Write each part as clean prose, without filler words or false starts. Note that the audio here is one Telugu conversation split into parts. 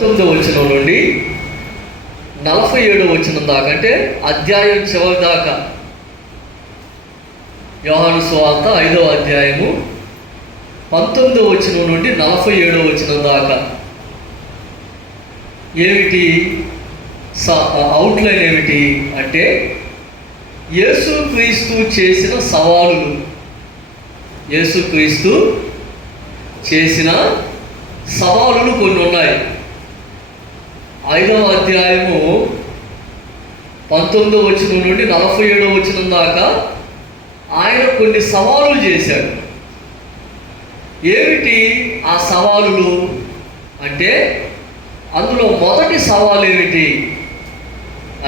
19వ వచనం నుండి 47వ వచనం దాకా, అంటే అధ్యాయం చివరి దాకా, యోహాను సువార్త 5వ అధ్యాయము 19వ వచనం నుండి 47వ వచనం దాకా ఏమిటి అవుట్లైన్ ఏమిటి అంటే, యేసుక్రీస్తు చేసిన సవాలులు, యేసుక్రీస్తు చేసిన సవాలులు కొన్ని ఉన్నాయి. 5వ అధ్యాయము 19వ వచనం నుండి 47వ వచనం దాకా ఆయన కొన్ని సవాలులు చేశాడు. ఏమిటి ఆ సవాలులు అంటే, అందులో మొదటి సవాలు ఏమిటి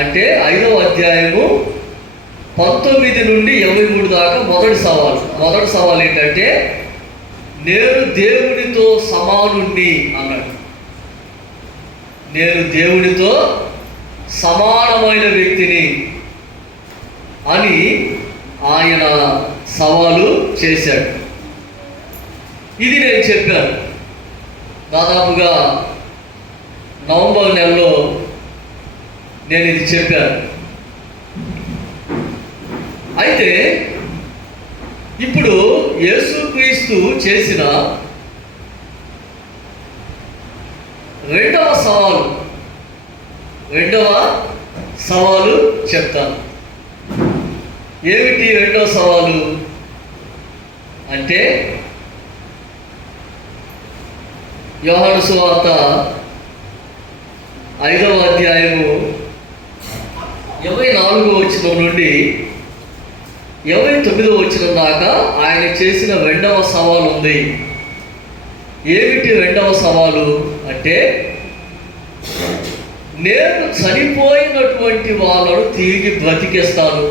అంటే 5వ అధ్యాయము 19 నుండి 23 దాకా మొదటి సవాలు ఏంటంటే, నేను దేవునితో సమానుణ్ణి అన్నాడు. నేను దేవునితో సమానమైన వ్యక్తిని అని ఆయన సవాలు చేశాడు. ఇది నేను చెప్పాను దాదాపుగా నవంబర్ నెలలో నేను ఇది చెప్పాను. అయితే ఇప్పుడు యేసుక్రీస్తు చేసిన రెండవ సవాలు చెప్తాను. ఏమిటి రెండవ సవాలు అంటే, యోహాను సువార్త 5వ అధ్యాయము 24వ వచనం నుండి 29వ వచనం దాకా ఆయన చేసిన రెండవ సవాలు ఉంది. ఏమిటి రెండవ సవాలు అంటే, నేను చనిపోయినటువంటి వాళ్ళను తిరిగి బ్రతికిస్తాను.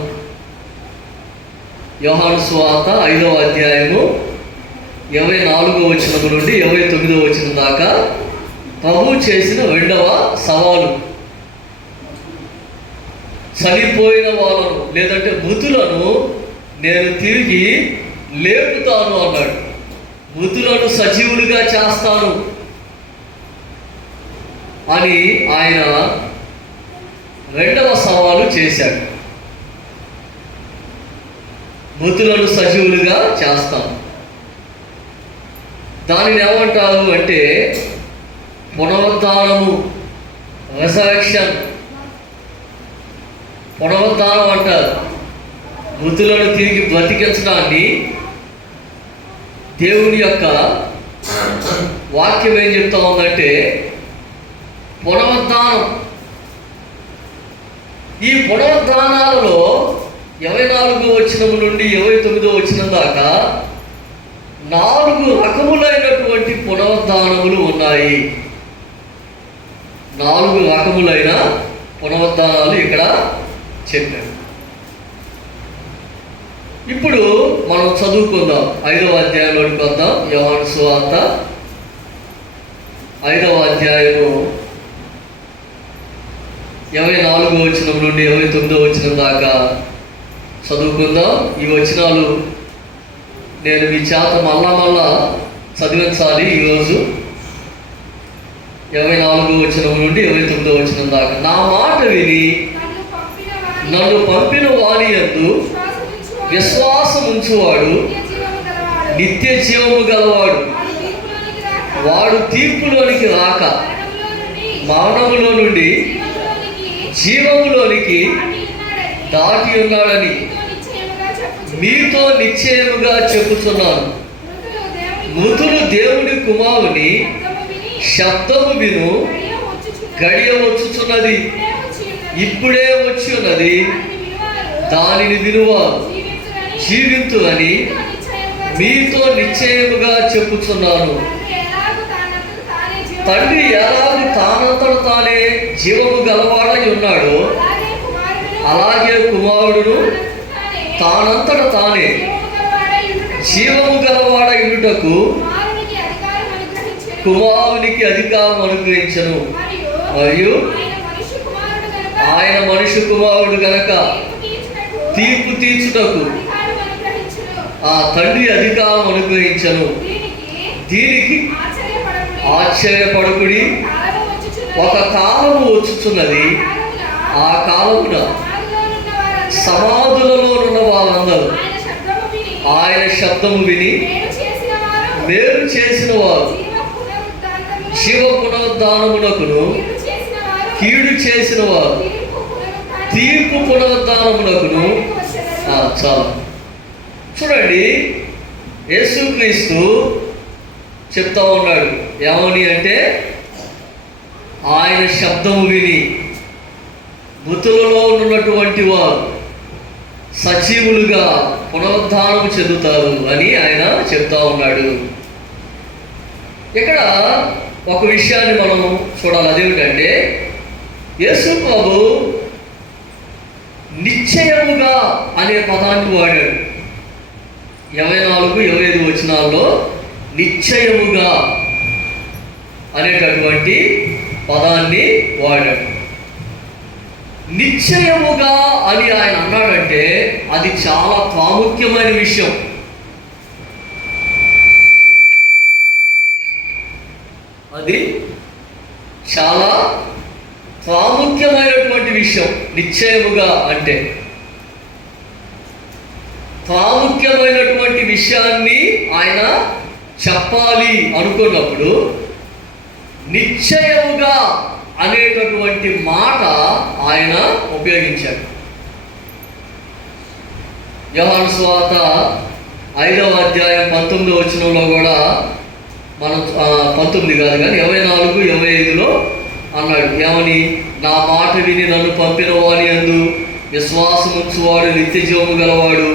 యోహాను సువార్త 5వ అధ్యాయము 24వ వచనం నుండి 29వ వచనం దాకా ప్రభువు చేసిన రెండవ సవాలు. చనిపోయిన వాళ్ళను లేదంటే మృతులను నేను తిరిగి లేపుతాను అన్నాడు. మృతులను సజీవులుగా చేస్తాను అని ఆయన రెండవ సవాలు చేశాడు. మృతులను సజీవులుగా చేస్తాను. దానిని ఏమంటారు అంటే పునరుద్ధానము, రెసరెక్షన్. పునరుద్ధానం అంటారు. మృతులను తిరిగి బ్రతికించడాన్ని దేవుని యొక్క వాక్యం ఏం చెప్తా ఉందంటే పునరుద్ధానం. ఈ పునరుద్ధానాలలో 24వ వచనం నుండి 29వ వచనం దాకా 4 రకములైనటువంటి పునరుద్ధానములు ఉన్నాయి. 4 రకములైన పునరుద్ధానాలు ఇక్కడ చెప్పాడు. ఇప్పుడు మనం చదువుకుందాం. 5వ అధ్యాయంలోకి వద్దాం. యోహాను సువార్త 5వ అధ్యాయము 24వ వచనం నుండి 29వ వచనం దాకా చదువుకుందాం. ఈ వచనాలు నేను మీ చేత మళ్ళా చదివించాలి ఈరోజు. 24వ వచనం నుండి 29వ వచనం దాకా. నా మాట విని నన్ను పంపిన వాని యందు విశ్వాసం ఉంచువాడు నిత్య జీవము గలవాడు. వాడు తీర్పులోనికి రాక మరణములో నుండి జీవములోనికి దాటి ఉన్నాడని మీతో నిశ్చయముగా చెప్పుచున్నాను. మృతులు దేవుని కుమారుని శబ్దము విను, గడియ వచ్చుచున్నది, ఇప్పుడే వచ్చి ఉన్నది, దానిని వినువారు జీవింతురని మీతో నిశ్చయముగా చెప్పుచున్నాను. తండ్రి ఎలాగూ తానంతట తానే జీవము గలవాడై ఉన్నాడో అలాగే కుమారుడును తానంతట తానే జీవము గలవాడై ఉండుటకు కుమారునికి అధికారం అనుగ్రహించను. మరియు ఆయన మనుష్య కుమారుడు గనక తీర్పు తీర్చుటకు ఆ తండ్రి అధికారం అనుగ్రహించను. దీనికి ఆశ్చర్యపడకుడి, ఒక కాలము వచ్చుచున్నది, ఆ కాలమున సమాధులలో ఉన్న వారందరూ ఆయన శబ్దము విని మేలు చేసిన వారు జీవ పునరుద్ధానమునకును, కీడు చేసిన వారు తీర్పు పునరుద్ధానమునకును. చాలా చూడండి, యేసుక్రీస్తు చెప్తా ఉన్నాడు ఏమని అంటే, ఆయన శబ్దము విని మృతులలో ఉన్నటువంటి వారు సజీవులుగా పునరుద్ధానం చెందుతారు అని ఆయన చెప్తా ఉన్నాడు. ఇక్కడ ఒక విషయాన్ని మనం చూడాలి. అదేమిటంటే, యేసు ప్రభు నిశ్చయముగా అనే పదాన్ని వాడాడు. 24-25 వచనాల్లో నిశ్చయముగా అనేటటువంటి పదాన్ని వాడాడు. నిశ్చయముగా అని ఆయన అన్నాడంటే అది చాలా ప్రాముఖ్యమైన విషయం. అది చాలా ప్రాముఖ్యమైనటువంటి విషయం. నిశ్చయముగా అంటే ప్రాముఖ్యమైనటువంటి విషయాన్ని ఆయన చెప్పాలి అనుకున్నప్పుడు నిశ్చయముగా అనేటటువంటి మాట ఆయన ఉపయోగించాడు. యోహాను సువార్త 5వ అధ్యాయం 19వ వచనంలో కూడా మనం 19 కాదు కానీ 24-25లో అన్నాడు ఏమని, నా మాట విని నన్ను పంపిన వాని యందు విశ్వాసముంచువాడు నిత్య జీవము గలవాడు,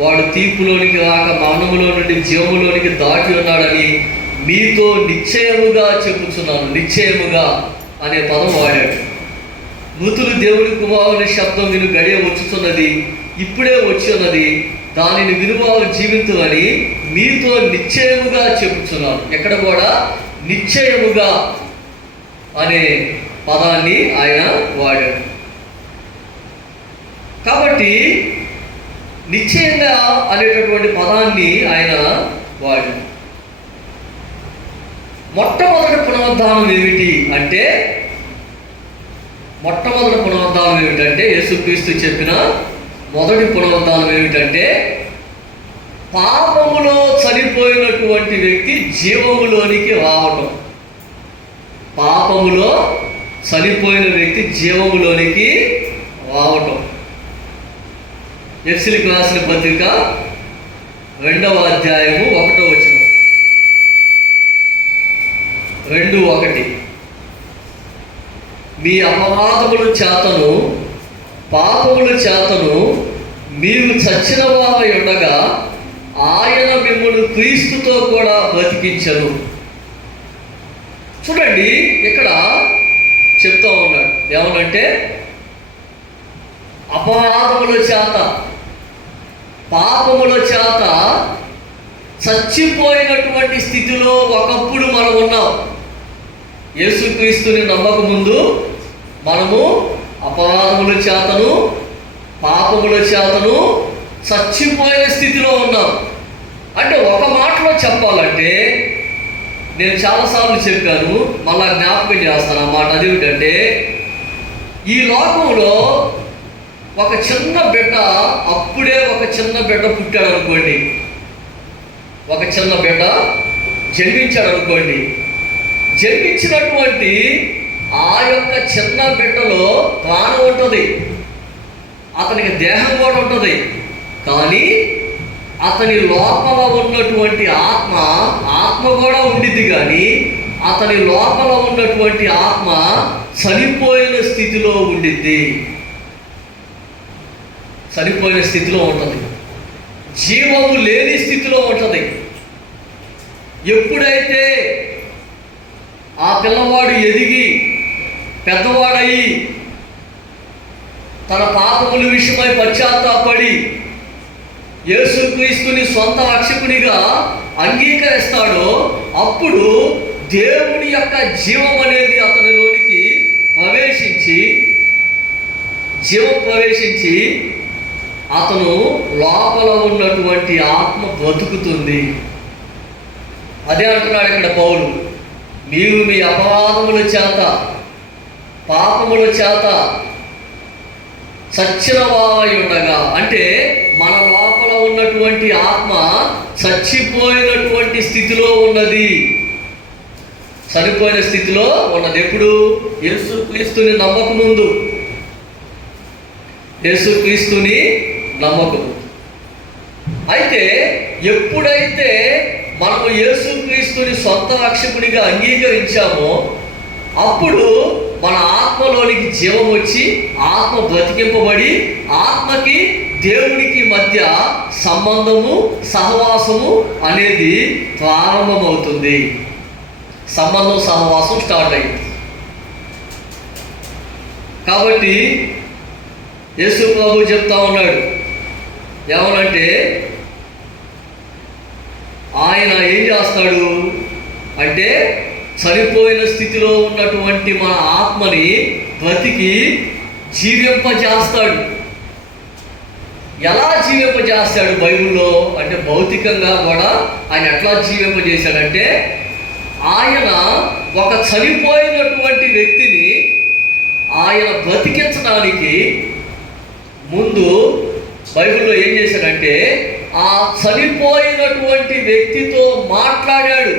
వాడు తీర్పులోనికి రాక మరణములో నుండి జీవములోనికి దాటి ఉన్నాడని మీతో నిశ్చయముగా చెప్పుచున్నాను. నిశ్చయముగా అనే పదం వాడాడు. మృతులు దేవుని కుమారుని శబ్దం విను గడియ వచ్చుతున్నది, ఇప్పుడే వచ్చి ఉన్నది, దానిని వినువారు జీవింతులని మీతో నిశ్చయముగా చెప్పుచున్నాను. ఎక్కడ కూడా నిశ్చయముగా అనే పదాన్ని ఆయన వాడాడు. కాబట్టి నిశ్చయంగా అనేటటువంటి పదాన్ని ఆయన వాడాడు. మొట్టమొదటి పునరుద్ధానం ఏమిటి అంటే, యేసుక్రీస్తు చెప్పిన మొదటి పునరుద్ధానం ఏమిటంటే, పాపములో చనిపోయినటువంటి వ్యక్తి జీవములోనికి రావటం. పాపములో చనిపోయిన వ్యక్తి జీవములోనికి రావటం. ఎఫెసీయులకు రాసిన పత్రిక 2వ అధ్యాయము 1వ వచనం, 2:1 మీ అపరాధముల చేతను పాపముల చేతను మీరు చచ్చిన వారై ఉండగా ఆయన మిమ్మల్ని క్రీస్తుతో కూడా బ్రతికించను. చూడండి, ఇక్కడ చెప్తా ఉన్నాడు ఏమనంటే, అపరాధముల చేత పాపముల చేత చచ్చిపోయినటువంటి స్థితిలో ఒకప్పుడు మనం ఉన్నాం. యేసుక్రీస్తుని నమ్మకముందు మనము అపరాధముల చేతను పాపముల చేతను చచ్చిపోయిన స్థితిలో ఉన్నాం. అంటే ఒక మాటలో చెప్పాలంటే, నేను చాలాసార్లు చెప్పాను, మళ్ళా జ్ఞాపకం చేస్తాను ఆ మాట. అదేమిటంటే, ఈ లోకంలో ఒక చిన్న బిడ్డ, అప్పుడే ఒక చిన్న బిడ్డ పుట్టాడు అనుకోండి, ఒక చిన్న బిడ్డ జన్మించాడు అనుకోండి. జన్మించినటువంటి ఆ యొక్క చిన్న బిడ్డలో ప్రాణం ఉంటుంది, అతనికి దేహం కూడా ఉంటుంది. కానీ అతని లోపల ఉన్నటువంటి ఆత్మ కూడా ఉండిద్ది. కానీ అతని లోపల ఉన్నటువంటి ఆత్మ చనిపోయిన స్థితిలో ఉండిద్ది, చనిపోయిన స్థితిలో ఉంటుంది, జీవము లేని స్థితిలో ఉంటుంది. ఎప్పుడైతే ఆ పిల్లవాడు ఎదిగి పెద్దవాడయి తన పాపముల విషయమై పశ్చాత్తాపడి యేసుక్రీస్తుని సొంత రక్షకునిగా అంగీకరిస్తాడో, అప్పుడు దేవుని యొక్క జీవం అనేది అతనిలోనికి ప్రవేశించి అతను లోపల ఉన్నటువంటి ఆత్మ బ్రతుకుతుంది. అదే అంటున్నాడు ఇక్కడ పౌలు, మీరు మీ అపరాధముల చేత పాపముల చేత చచ్చిన వారై ఉండగా, అంటే మన లోపల ఉన్నటువంటి ఆత్మ చచ్చిపోయినటువంటి స్థితిలో ఉన్నది. చనిపోయిన స్థితిలో ఉన్నది. ఎప్పుడు? యేసుక్రీస్తుని నమ్మకముందు. యేసుక్రీస్తుని నమ్మకము. అయితే ఎప్పుడైతే మనము యేసుక్రీస్తుని సొంత రక్షకునిగా అంగీకరించామో అప్పుడు మన ఆత్మలోనికి జీవం వచ్చి ఆత్మ బ్రతికింపబడి ఆత్మకి దేవునికి మధ్య సంబంధము, సహవాసము అనేది ప్రారంభమవుతుంది. సంబంధం, సహవాసం స్టార్ట్ అయింది. కాబట్టి యేసు ప్రభు చెప్తా ఉన్నాడు, ఏమనంటే ఆయన ఏం చేస్తాడు అంటే చనిపోయిన స్థితిలో ఉన్నటువంటి మన ఆత్మని బ్రతికి జీవింపజేస్తాడు. ఎలా జీవింపజేస్తాడు బైబిల్లో అంటే భౌతికంగా కూడా ఆయన ఎట్లా జీవింపజేశాడంటే, ఆయన ఒక చనిపోయినటువంటి వ్యక్తిని ఆయన బ్రతికించడానికి ముందు బైబిల్లో ఏం చేశాడంటే ఆ చనిపోయినటువంటి వ్యక్తితో మాట్లాడాడు.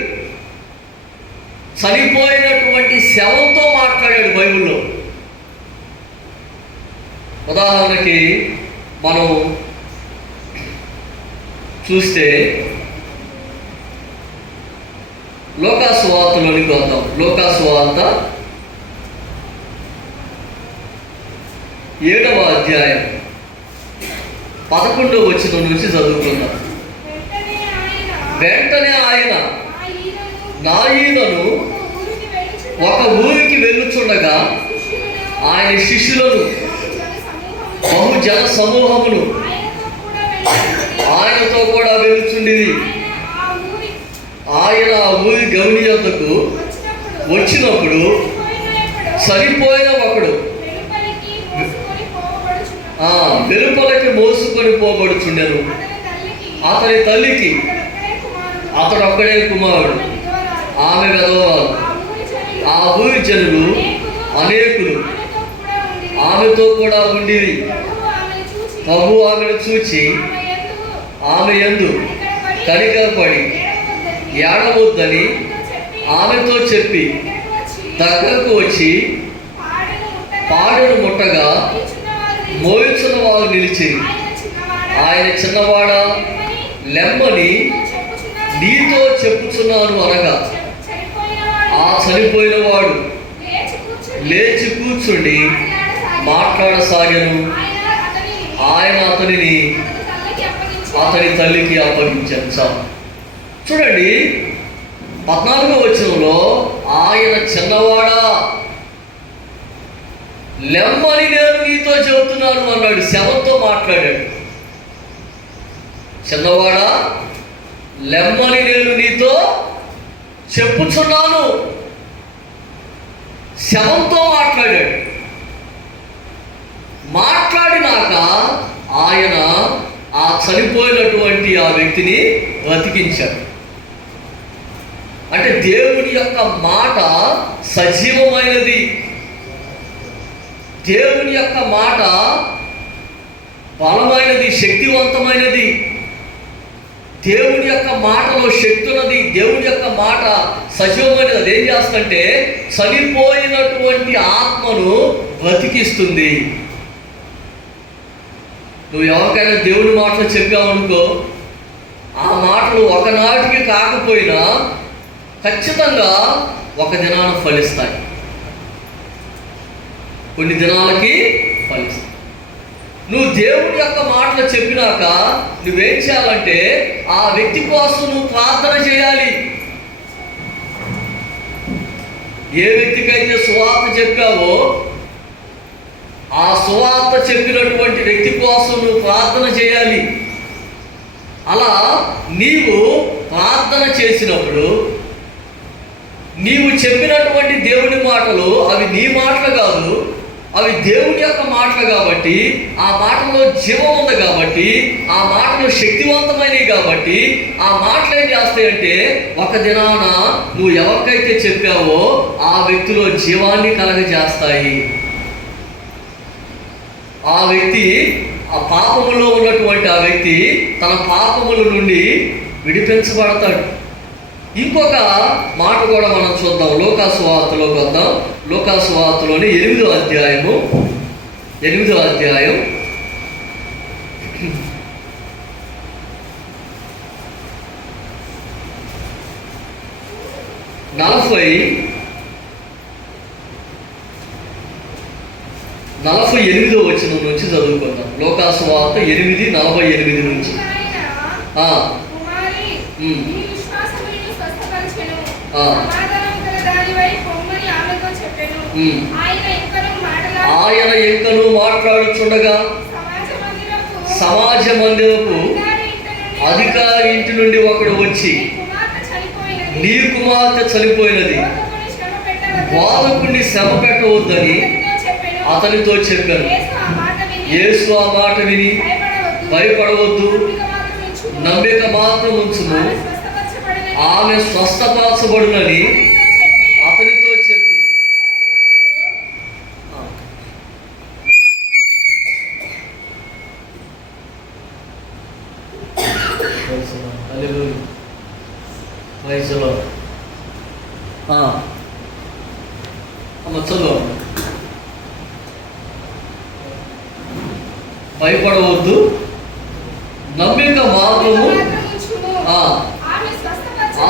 చనిపోయినటువంటి శవంతో మాట్లాడాడు బైబిల్లో. ఉదాహరణకి మనం చూస్తే లూకా సువార్తలోనికి వద్దాం. లూకా సువార్త 7వ అధ్యాయం 11వ వచనం నుంచి చదువుకుందాం. వెంటనే ఆయన నా ఈయనను ఒక ఊరికి వెళ్ళుచుండగా ఆయన శిష్యులను బహుజన సమూహమును ఆయనతో కూడా వెళ్ళుచుండిది. ఆయన ఆ ఊరి గవిని యొద్దకు వచ్చినప్పుడు చనిపోయిన ఒకడు వెలుపలకి మోసుకొని పోబడుచుండెను. అతని తల్లికి అతడు ఒక్కడే కుమారుడు, ఆమె విధవరాలు. ఆ ఊరి జనులు అనేకులు ఆమెతో కూడా ఉండిరి. ప్రభు ఆమెను చూచి ఆమె యందు కనికరపడి ఏడవద్దని ఆమెతో చెప్పి దగ్గరకు వచ్చి పాడెను ముట్టగా మోయుచున్న వారు నిలిచి, ఆయన చిన్నవాడా లెమ్మని నీతో చెప్పుచున్నాను అనగా ఆ చనిపోయిన వాడు లేచి కూర్చుండి మాట్లాడసాగాను. ఆయన అతనిని అతని తల్లికి అప్పగించాను. సార్ చూడండి 14వ వచనంలో ఆయన చిన్నవాడా లెమ్మని నేను నీతో చెబుతున్నాను అన్నాడు. శవంతో మాట్లాడాడు. చిన్నవాడా లెమ్మని నేను నీతో చెప్పుచున్నాను. శవంతో మాట్లాడాడు. మాట్లాడినాక ఆయన ఆ చనిపోయినటువంటి ఆ వ్యక్తిని బ్రతికించాడు. అంటే దేవుని యొక్క మాట సజీవమైనది. దేవుని యొక్క మాట బలమైనది, శక్తివంతమైనది. దేవుని యొక్క మాటలో శక్తి ఉన్నది. దేవుని యొక్క మాట సజీవమైనది. అదేం చేస్తుందంటే చనిపోయినటువంటి ఆత్మను బ్రతికిస్తుంది. నువ్వు ఎవరికైనా దేవుని మాటలు చెప్పావనుకో, ఆ మాటలు ఒకనాటికి కాకపోయినా ఖచ్చితంగా ఒక దినాన ఫలిస్తాయి, కొన్ని దినాలకి ఫలిస్తాయి. నువ్వు దేవుడి యొక్క మాటలు చెప్పినాక నువ్వేం చేయాలంటే ఆ వ్యక్తి కోసం నువ్వు ప్రార్థన చేయాలి. ఏ వ్యక్తికైతే సువార్త చెప్పావో ఆ సువార్త చెప్పినటువంటి వ్యక్తి కోసం నువ్వు ప్రార్థన చేయాలి. అలా నీవు ప్రార్థన చేసినప్పుడు నీవు చెప్పినటువంటి దేవుని మాటలు అవి నీ మాటలు కాదు, అవి దేవుని యొక్క మాటలు కాబట్టి, ఆ మాటలో జీవం ఉంది కాబట్టి, ఆ మాటలు శక్తివంతమైనవి కాబట్టి, ఆ మాటలు ఏం చేస్తాయంటే ఒక దినాన నువ్వు ఎవరికైతే చెప్పావో ఆ వ్యక్తిలో జీవాన్ని కలగజేస్తాయి. ఆ వ్యక్తి, ఆ పాపములో ఉన్నటువంటి ఆ వ్యక్తి తన పాపముల నుండి విడిపించబడతాడు. ఇంకొక మాట కూడా మనం చూద్దాం. లూకాసు వార్తలోకి వద్దాం. లూకాసు వార్తలోని 8వ అధ్యాయం 48వ వచనం నుంచి చదువుకుందాం. లూకాసు వార్త 8:48 నుంచి. ఆయన ఇంకను మాట్లాడుచుండగా సమాజ మందిరపు అధికారి ఇంటి నుండి ఒకడు వచ్చి, నీ కుమార్తె చనిపోయినది, బోధకుడిని శ్రమ పెట్టవద్దని అతనితో చెప్పాను. యేసు ఆ మాట విని, భయపడవద్దు, నమ్మిక మాత్రం ఉంచుము, ఆమె స్వస్థపరచబడునని అతనితో చెప్పి. చదువు. భయపడవద్దు, నమ్మిక మాత్రము,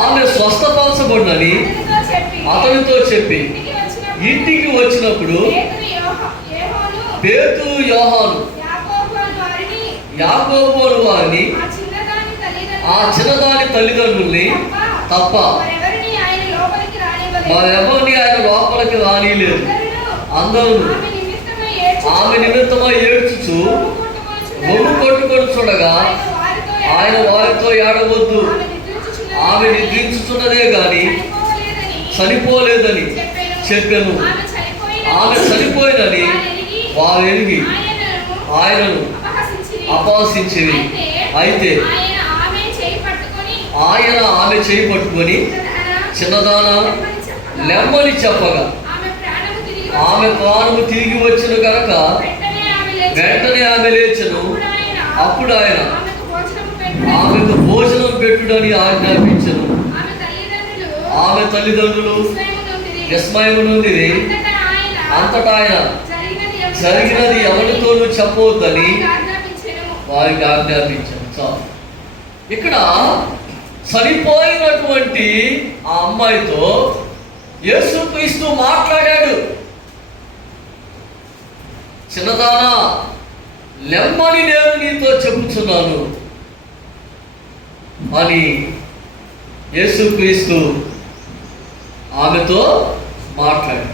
ఆమె స్వస్థపరచబడినని అతనితో చెప్పి ఇంటికి వచ్చినప్పుడు పేతురు, యోహాను, యాకోబు అను వారిని, ఆ చిన్నదాని తల్లిదండ్రుల్ని తప్ప మరెవరిని ఆయన లోపలికి రానిలేదు. అందరూ ఆమె నిమిత్తమై ఏడ్చుచు ఒమ్ము కొట్టుకొని చూడగా ఆయన వారితో ఏడవద్దు, ఆమె నిద్రించుతున్నదే గాని చనిపోలేదని చెప్పాను. ఆమె చనిపోయినని వారు ఎరిగి ఆయనను అపహసించింది. అయితే ఆయన ఆమె చేయి పట్టుకొని, చిన్నదానా లెమ్మని చెప్పగా ఆమె ప్రాణము తిరిగి వచ్చిన కనుక వెంటనే ఆమె లేచెను. అప్పుడు ఆయన ఆమెకు భోజనం పెట్టుడని ఆజ్ఞాపించెను. ఆమె తల్లిదండ్రులు విస్మయము నొందిరి. అంతటా ఆయన జరిగినది ఎవరితోనూ చెప్పవద్దని వారికి ఆజ్ఞాపించాను. చాలు. ఇక్కడ చనిపోయినటువంటి ఆ అమ్మాయితో యేసుక్రీస్తు మాట్లాడాడు. చిన్నదానా, లెమ్మని నేను నీతో చెప్పుచున్నాను అని యేసుక్రీస్తు ఆమెతో మాట్లాడాడు.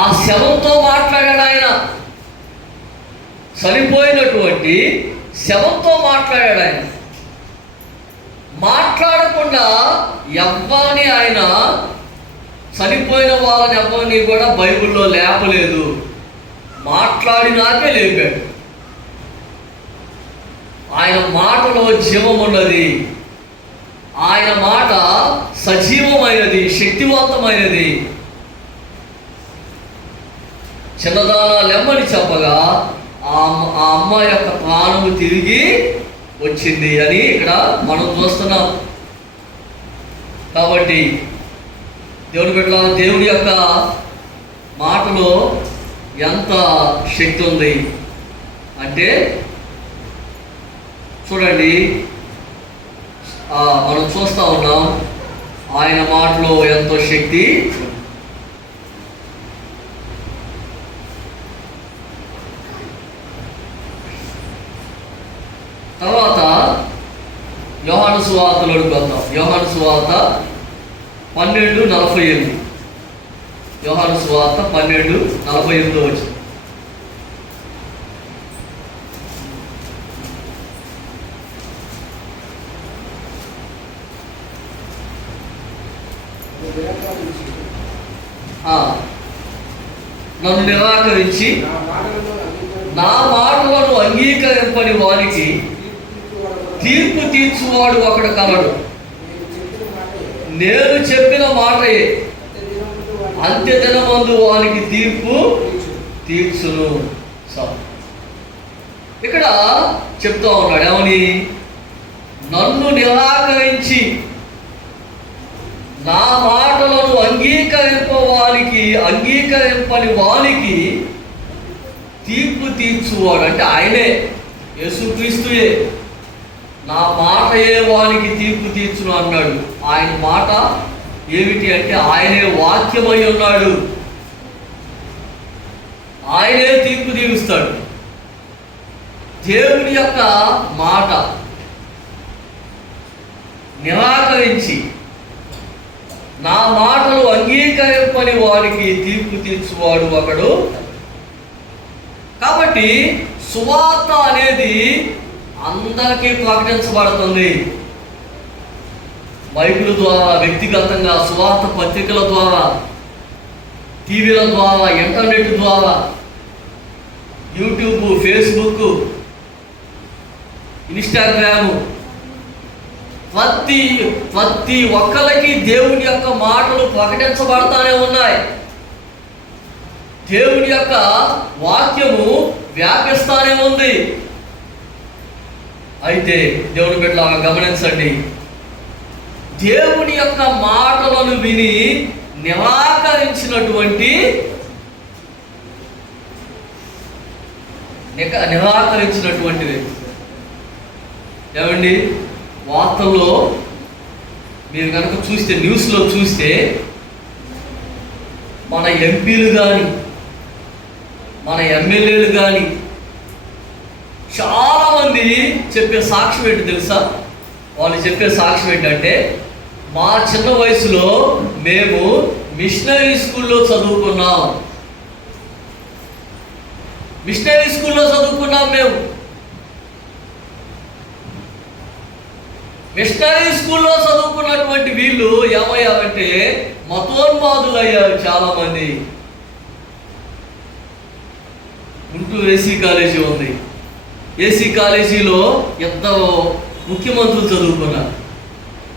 ఆ శవంతో మాట్లాడాడు. ఆయన చనిపోయినటువంటి శవంతో మాట్లాడాడు. ఆయన మాట్లాడకుండా ఎవ్వరిని, ఆయన చనిపోయిన వాళ్ళని ఎవ్వరిని కూడా బైబిల్లో లేపలేదు. మాట్లాడినాకే లేపాడు. ఆయన మాటలో జీవం ఉన్నది. ఆయన మాట సజీవమైనది, శక్తివంతమైనది. చిన్నదానా లెమ్మని చెప్పగా ఆ అమ్మాయి యొక్క ప్రాణము తిరిగి వచ్చింది అని ఇక్కడ మనం చూస్తున్నాం. కాబట్టి దేవుని బిడ్డలారా, దేవుడి యొక్క మాటలో ఎంత శక్తి ఉంది అంటే చూడండి, మనం చూస్తూ ఉన్నాం ఆయన మాటలో ఎంతో శక్తి. తర్వాత యోహాను సువార్తలోకి వద్దాం. యోహాను సువార్త 12:48. యోహాను సువార్త 12:48 వచ్చింది. నన్ను నిరాకరించి నా మాటలను అంగీకరింపని వారికి తీర్పు తీర్చువాడు ఒకడు కలడు. నేను చెప్పిన మాటయే అంత్యదినమందు వానికి తీర్పు తీర్చును. ఇక్కడ చెప్తా ఉన్నాడు ఏమని? నన్ను నిరాకరించి నా మాటలను అంగీకరింపని వానికి తీర్పు తీర్చువాడు. అంటే ఆయనే, యేసుక్రీస్తుయే. నా మాటయే వానికి తీర్పు తీర్చును అన్నాడు. ఆయన మాట ఏమిటి అంటే ఆయనే వాక్యమై ఉన్నాడు. ఆయనే తీర్పు తీరుస్తాడు. దేవుని యొక్క మాట నిరాకరించి నా మాటలు అంగీకరింపని వారికి తీర్పు తీర్చువాడు ఒకడు. కాబట్టి సువార్త అనేది అందరికీ ప్రకటించబడుతుంది. మైకుల ద్వారా, వ్యక్తిగతంగా, సువార్త పత్రికల ద్వారా, టీవీల ద్వారా, ఇంటర్నెట్ ద్వారా, యూట్యూబ్, ఫేస్బుక్, ఇన్స్టాగ్రాము, ప్రతి ఒక్కరికి దేవుని యొక్క మాటలు ప్రకటించబడతానే ఉన్నాయి. దేవుని యొక్క వాక్యము వ్యాపిస్తానే ఉంది. అయితే దేవుని బిడ్డలారా గమనించండి, దేవుని యొక్క మాటలను విని నిరాకరించినటువంటిది ఏమండి? వార్తల్లో మీరు కనుక చూస్తే, న్యూస్లో చూస్తే, మన ఎంపీలు కానీ, మన ఎమ్మెల్యేలు కానీ చాలామంది చెప్పే సాక్ష్యం ఏంటి తెలుసా? వాళ్ళు చెప్పే సాక్ష్యం ఏంటంటే, మా చిన్న వయసులో మేము మిషనరీ స్కూల్లో చదువుకున్నాం. మేము మిషనరీ స్కూల్లో చదువుకున్నటువంటి వీళ్ళు ఏమయ్యారంటే మతోన్మాదులు అయ్యారు చాలామంది. గుంటూరు ఏసీ కాలేజీ ఉంది. ఏసీ కాలేజీలో ఇద్దరు ముఖ్యమంత్రులు చదువుకున్నారు.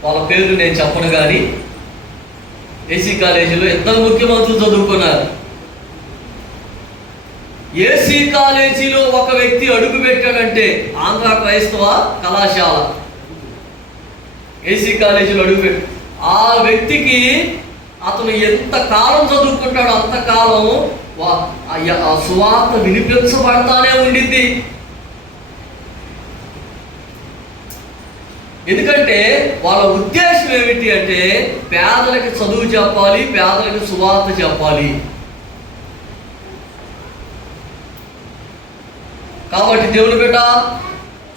వాళ్ళ పేర్లు నేను చెప్పను కానీ ఏసీ కాలేజీలో ఇద్దరు ముఖ్యమంత్రులు చదువుకున్నారు. ఏసీ కాలేజీలో ఒక వ్యక్తి అడుగు పెట్టాడంటే ఆంధ్ర క్రైస్తవ కళాశాల ఏసీ కాలేజీలో అడుగుపెట్టు, ఆ వ్యక్తికి అతను ఎంత కాలం చదువుకుంటాడో అంతకాలం ఆ సువార్త వినిపించబడతానే ఉండిద్ది. ఎందుకంటే వాళ్ళ ఉద్దేశం ఏమిటి అంటే పేదలకి చదువు చెప్పాలి, పేదలకి సువార్త చెప్పాలి. కాబట్టి దేవుని బిడ్డ,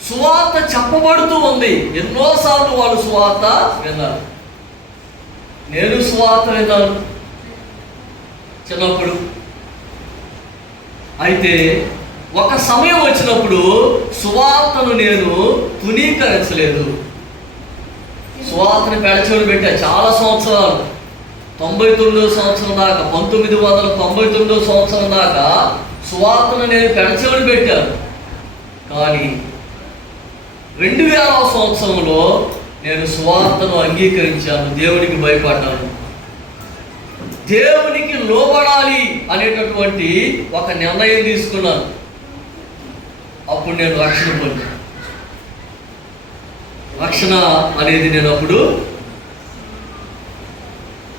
సువార్త చెప్పబడుతూ ఉంది. ఎన్నోసార్లు వాళ్ళు సువార్త విన్నారు. నేను సువార్త విన్నాను చిన్నప్పుడు. అయితే ఒక సమయం వచ్చినప్పుడు సువార్తను నేను తునీకరించలేదు. సువార్తను పెడచెవిన పెట్టా చాలా సంవత్సరాలు. 99వ సంవత్సరం దాకా, 1999వ సంవత్సరం దాకా సువార్తను నేను పెడచెవిన పెట్టాను. కానీ 2000వ సంవత్సరంలో నేను సువార్తను అంగీకరించాను. దేవునికి భయపడ్డాను. దేవునికి లోబడాలి అనేటటువంటి ఒక నిర్ణయం తీసుకున్నాను. అప్పుడు నేను రక్షణ పొందాను. రక్షణ అనేది నేను అప్పుడు.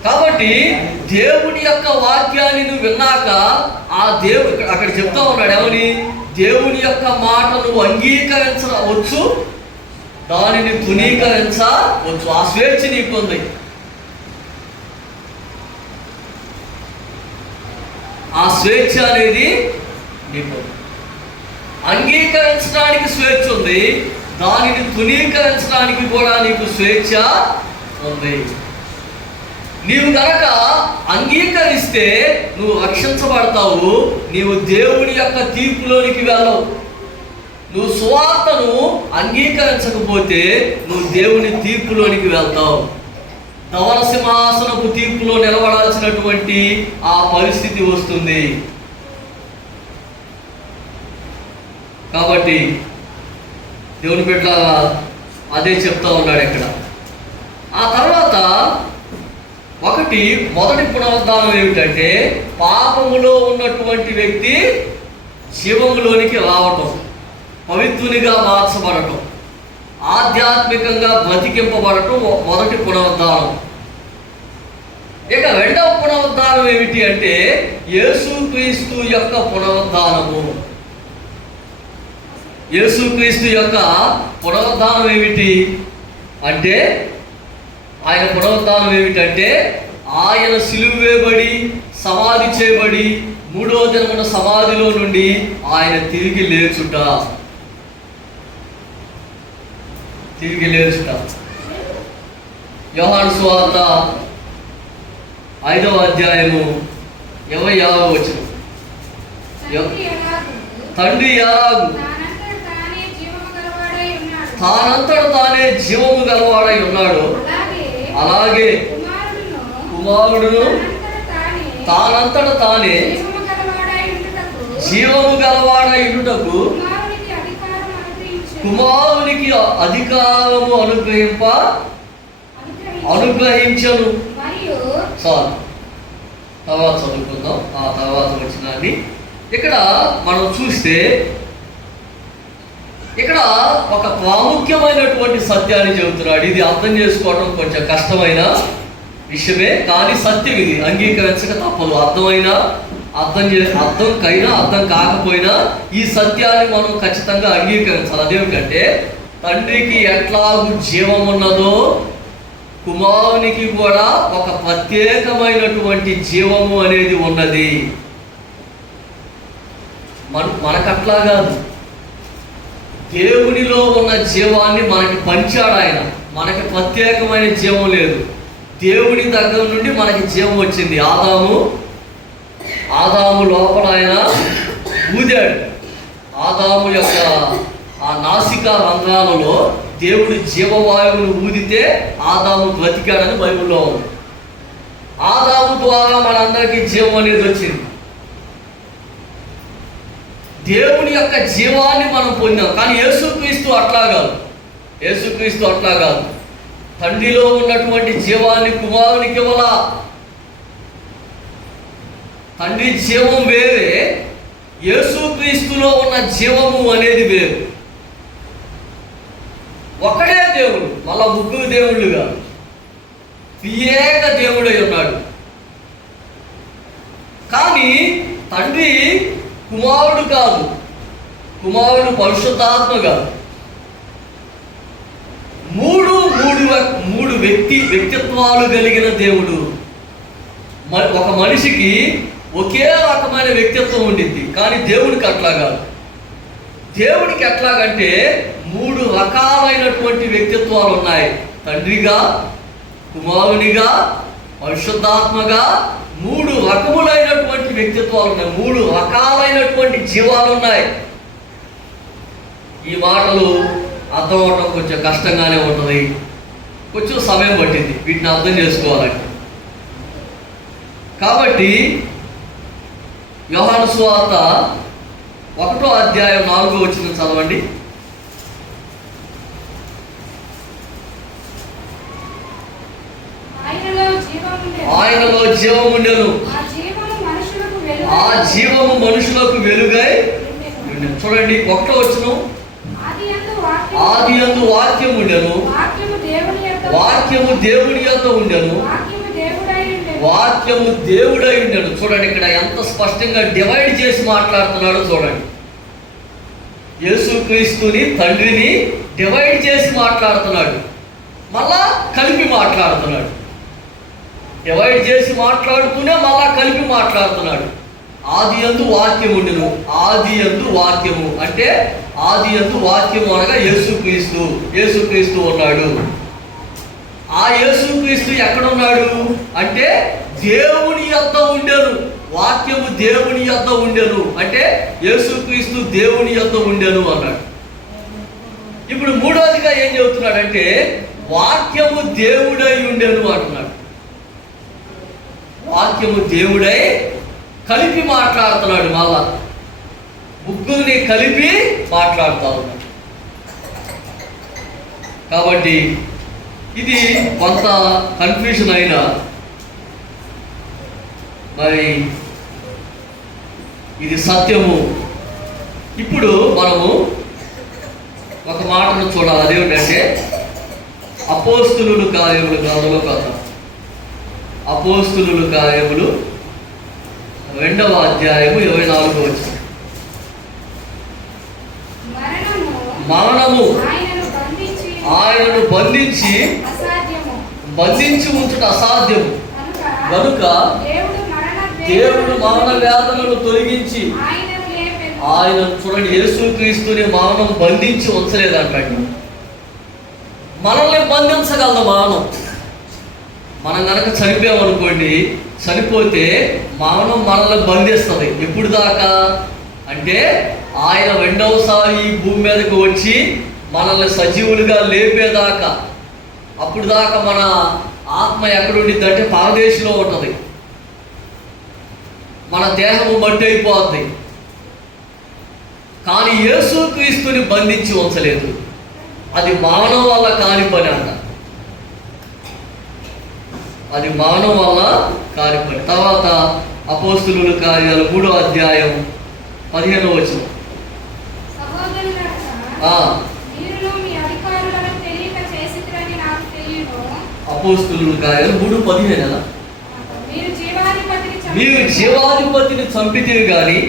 కాబట్టి దేవుని యొక్క వాక్యాన్ని నువ్వు విన్నాక ఆ దేవుడు అక్కడ చెప్తా ఉన్నాడు ఏమని? దేవుని యొక్క మాట నువ్వు అంగీకరించవచ్చు, దానిని తునీకరించవచ్చు. ఆ స్వేచ్ఛ నీకుంది. ఆ స్వేచ్ఛ అనేది నీకు. అంగీకరించడానికి స్వేచ్ఛ ఉంది, దానిని తునీకరించడానికి కూడా నీకు స్వేచ్ఛ ఉంది. నీవు కనుక అంగీకరిస్తే నువ్వు రక్షించబడతావు. నీవు దేవుని యొక్క తీర్పులోనికి వెళ్ళవు. నువ్వు సువార్తను అంగీకరించకపోతే నువ్వు దేవుని తీర్పులోనికి వెళ్తావు. ధవల సింహాసనపు తీర్పులో నిలబడాల్సినటువంటి ఆ పరిస్థితి వస్తుంది. కాబట్టి దేవుని బిడ్డ అదే చెప్తా ఉన్నాడు ఇక్కడ. ఆ తర్వాత మొదటి పునరుద్ధానం ఏమిటంటే పాపములో ఉన్నటువంటి వ్యక్తి జీవములోనికి రావటం, పవిత్రునిగా మార్చబడటం, ఆధ్యాత్మికంగా బ్రతికింపబడటం మొదటి పునరుద్ధానం. ఇక రెండవ పునరుద్ధానం ఏమిటి అంటే యేసుక్రీస్తు యొక్క పునరుద్ధానము. యేసుక్రీస్తు యొక్క పునరుద్ధానం ఏమిటి అంటే ఆయన పునరుద్ధానం ఏమిటంటే ఆయన సిలువ వేయబడి సమాధి చేయబడి మూడో దినమున సమాధిలో నుండి ఆయన తిరిగి లేచుట. యోహాను సువార్త 5వ అధ్యాయము 26వ వచనం. తండ్రి ఎలాగు తానంతట తానే జీవము గలవాడై ఉన్నాడు, అలాగే కుమారుడును తానంతట తానే జీవము గలవాడై ఉండుటకు కుమారునికి అధికారము అనుగ్రహించను. చాలు, తర్వాత చదువుకుందాం. ఆ తర్వాత వచ్చినాన్ని ఇక్కడ మనం చూస్తే ఇక్కడ ఒక ప్రాముఖ్యమైనటువంటి సత్యాన్ని చెబుతున్నాడు. ఇది అర్థం చేసుకోవడం కొంచెం కష్టమైన విషయమే, కానీ సత్యం ఇది, అంగీకరించక తప్పదు. అర్థం కాకపోయినా ఈ సత్యాన్ని మనం ఖచ్చితంగా అంగీకరించాలి. అదేమిటంటే తండ్రికి ఎట్లాగూ జీవం ఉన్నదో కుమారునికి కూడా ఒక ప్రత్యేకమైనటువంటి జీవము అనేది ఉన్నది. మనకట్లా కాదు, దేవునిలో ఉన్న జీవాన్ని మనకి పంచాడు ఆయన. మనకి ప్రత్యేకమైన జీవం లేదు, దేవుని దగ్గర నుండి మనకి జీవం వచ్చింది. ఆదాము లోపల ఆయన ఊదాడు. ఆదాము యొక్క ఆ నాసికా రంధ్రాలలో దేవుడు జీవవాయువును ఊదితే ఆదాము బ్రతికాడని బైబిల్లో ఉంది. ఆదాము ద్వారా మనందరికీ జీవం అనేది వచ్చింది. దేవుని యొక్క జీవాన్ని మనం పొందాం. కానీ యేసుక్రీస్తు అట్లా కాదు. తండ్రిలో ఉన్నటువంటి జీవాన్ని కుమారునికి ఇవ్వాల. తండ్రి జీవం వేరే, యేసుక్రీస్తులో ఉన్న జీవము అనేది వేరు. ఒకడే దేవుడు, మళ్ళా ముగ్గురు దేవుళ్ళుగా ఏక దేవుడై ఉన్నాడు. కానీ తండ్రి కుమారుడు కాదు, కుమారుడు పరిశుద్ధాత్మ కాదు. మూడు వ్యక్తిత్వాలు కలిగిన దేవుడు. ఒక మనిషికి ఒకే రకమైన వ్యక్తిత్వం ఉండింది, కానీ దేవుడికి అట్లా కాదు. దేవుడికి ఎట్లాగంటే 3 రకాలైనటువంటి వ్యక్తిత్వాలు ఉన్నాయి. తండ్రిగా, కుమారునిగా, పరిశుద్ధాత్మగా 3 రకములైనటువంటి వ్యక్తిత్వాలు ఉన్నాయి. 3 రకాలైనటువంటి జీవాలు ఉన్నాయి. ఈ మాటలు అర్థం అవడం కొంచెం కష్టంగానే ఉంటుంది, కొంచెం సమయం పట్టింది వీటిని అర్థం చేసుకోవాలంటే. కాబట్టి యోహాను సువార్త 1వ అధ్యాయం 4వ వచనం చదవండి. ఆయనలో జీవం ఉండెను, ఆ జీవము మనుషులకు వెలుగై ఉండెను. చూడండి 1వ వచనం, ఆదియందు వాక్యం ఉండెను, వాక్యము దేవుని యొద్ద ఉండెను, వాక్యము దేవుడై ఉండెను. చూడండి ఇక్కడ ఎంత స్పష్టంగా డివైడ్ చేసి మాట్లాడుతున్నాడో చూడండి. యేసుక్రీస్తుని తండ్రిని డివైడ్ చేసి మాట్లాడుతున్నాడు, మళ్ళా కలిపి మాట్లాడుతున్నాడు. డివైడ్ చేసి మాట్లాడుతూనే మళ్ళా కలిపి మాట్లాడుతున్నాడు. ఆదియందు వాక్యం ఉండెను, ఆదియందు వాక్యము అంటే ఆదియందు వాక్యము అనగా యేసుక్రీస్తు ఉన్నాడు. ఆ యేసుక్రీస్తు ఎక్కడున్నాడు అంటే దేవుని యొద్ద ఉండెను. వాక్యము దేవుని యొద్ద ఉండెను అంటే యేసుక్రీస్తు దేవుని యొద్ద ఉండెను అన్నాడు. ఇప్పుడు మూడోదిగా ఏం చెబుతున్నాడంటే వాక్యము దేవుడై ఉండెను అంటున్నాడు. వాక్యము దేవుడై కలిపి మాట్లాడుతున్నాడు. మళ్ళా ముగ్గురిని కలిపి మాట్లాడుతూ ఉన్నాడు. కాబట్టి ఇది కొంత కన్ఫ్యూషన్ అయినా మరి ఇది సత్యము. ఇప్పుడు మనము ఒక మాటను చూడాలి. అదేమిటంటే అపోస్తులుల కార్యములు గ్రంథంలో కొత్త అపోస్తులుల కార్యములు 2వ అధ్యాయము 24వ వచనం. మరణము ఆయనను బంధించి ఉంచుట అసాధ్యము కనుక దేవుడు మరణ వేదనను తొలగించి ఆయన చూడండి, యేసుక్రీస్తుని మరణం బంధించి ఉంచలేదంటాడు. మనల్ని బంధించగలదు మరణం. మనం కనుక చనిపోయామనుకోండి, చనిపోతే మరణం మనల్ని బంధిస్తుంది. ఎప్పుడు దాకా అంటే ఆయన రెండవసారి ఈ భూమి మీదకి వచ్చి మనల్ని సజీవులుగా లేపేదాకా. అప్పుడు దాకా మన ఆత్మ ఎక్కడుండిద్దంటే పరదేశంలో ఉంటుంది. మన దేహము మట్టి అయిపోద్ది. కానీ యేసుక్రీస్తుని బంధించి ఉంచలేదు. అది మానవ వల్ల కాని పని అంట. అది మానవ వల్ల కాని పని. తర్వాత అపోస్తులుల కార్యాలు 3వ అధ్యాయం 15వ వచనం. అపోస్తులుల కార్యాలు 3:15. మీరు జీవాధిపతిని చంపితే గాని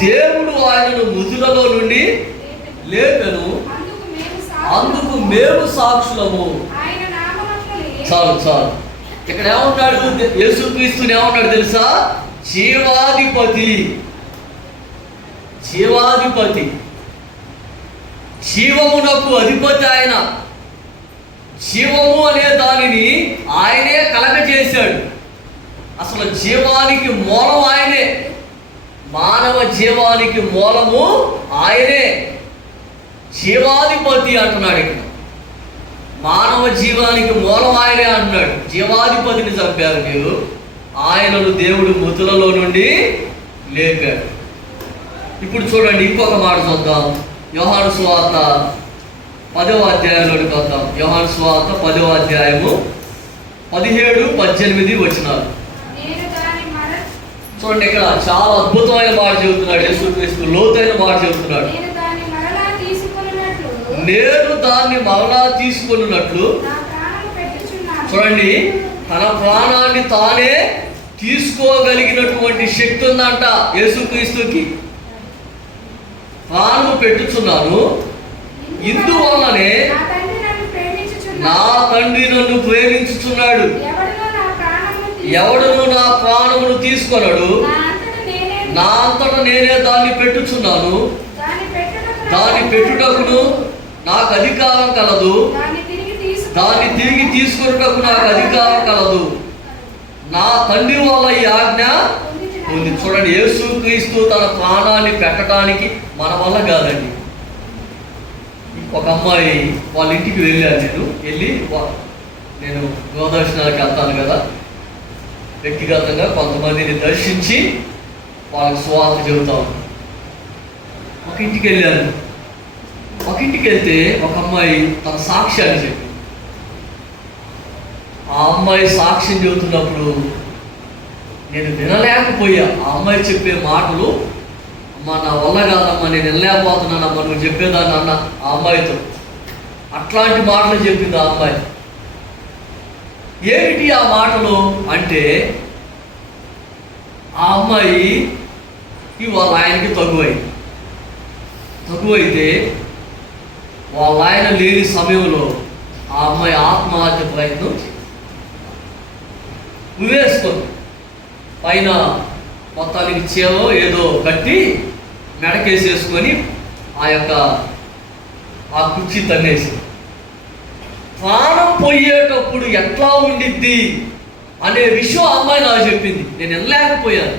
దేవుడు ఆయనను మృతులలో నుండి లేపెను, అందుకు మేము సాక్షులము. చాలు. ఇక్కడ ఏమంటాడు? యేసుక్రీస్తుని ఏమంటాడు తెలుసా? జీవాధిపతి. జీవమునకు అధిపతి ఆయన. జీవము అనే దానిని ఆయనే కలగజేశాడు. అసలు జీవానికి మూలం ఆయనే. మానవ జీవానికి మూలము ఆయనే. జీవాధిపతి అంటున్నాడు ఇక్కడ. మానవ జీవానికి మూలం ఆయనే అంటున్నాడు. జీవాధిపతిని చంపారు మీరు, ఆయనను దేవుడు మృతులలో నుండి లేపాడు. ఇప్పుడు చూడండి, ఇంకొక మాట చూద్దాం. యోహాను సువార్త 10వ అధ్యాయంలోకి వద్దాం. యోహాను సువార్త 10వ అధ్యాయము 17-18 వచనాలు చూడండి. ఇక్కడ చాలా అద్భుతమైన మాట చెబుతున్నాడు యేసుక్రీస్తు. లోతైన మాట చెబుతున్నాడు. నేను దాన్ని మరలా తీసుకున్నట్లు. చూడండి, తన ప్రాణాన్ని తానే తీసుకోగలిగినటువంటి శక్తి ఉందంట యేసుక్రీస్తుకి. ప్రాణము పెట్టుచున్నాను, ఇందువల్లనే నా తండ్రి నన్ను ప్రేమించుచున్నాడు. ఎవడును నా ప్రాణమును తీసుకొనడు, నా అంతట నేనే దాన్ని పెట్టుచున్నాను. దాన్ని పెట్టుటకును నాకు అధికారం కలదు, దాన్ని తిరిగి తీసుకొనుటకు నాకు అధికారం కలదు. నా తండ్రి వల్ల ఈ ఆజ్ఞ ఉంది. చూడండి, యేసుక్రీస్తు తన ప్రాణాన్ని పెట్టడానికి మన వల్ల కాదండి. ఒక అమ్మాయి వాళ్ళ ఇంటికి వెళ్ళాను. నేను గోదర్శనాలకు వెళ్తాను కదా, వ్యక్తిగతంగా కొంతమందిని దర్శించి వాళ్ళకి సువార్త చెబుతాను. ఒక ఇంటికి వెళ్ళాను. ఒక ఇంటికి వెళ్తే ఒక అమ్మాయి తన సాక్ష్యాన్ని చెప్పింది. ఆ అమ్మాయి సాక్ష్యం చెబుతున్నప్పుడు నేను వినలేకపోయా. ఆ అమ్మాయి చెప్పే మాటలు, అమ్మ నా వల్ల కాదమ్మా, నేను వినలేకపోతున్నానమ్మా, నువ్వు చెప్పేదాన్ని అన్న ఆ అమ్మాయితో. అట్లాంటి మాటలు చెప్పింది ఆ అమ్మాయి. ఏమిటి ఆ మాటలు అంటే, ఆ అమ్మాయి వాళ్ళ ఆయనకి తగువైతే వాళ్ళ ఆయన లేని సమయంలో ఆ అమ్మాయి ఆత్మహత్య ప్రయత్నం ఉవేసుకుంది. పైన మొత్తానికి చేలో ఏదో కట్టి మెడకేసేసుకొని ఆ కుర్చీ తన్నేసి, ప్రాణం పోయేటప్పుడు ఎట్లా ఉండిద్ది అనే విషయం ఆ అమ్మాయి నాకు చెప్పింది. నేను వినలేకపోయాను.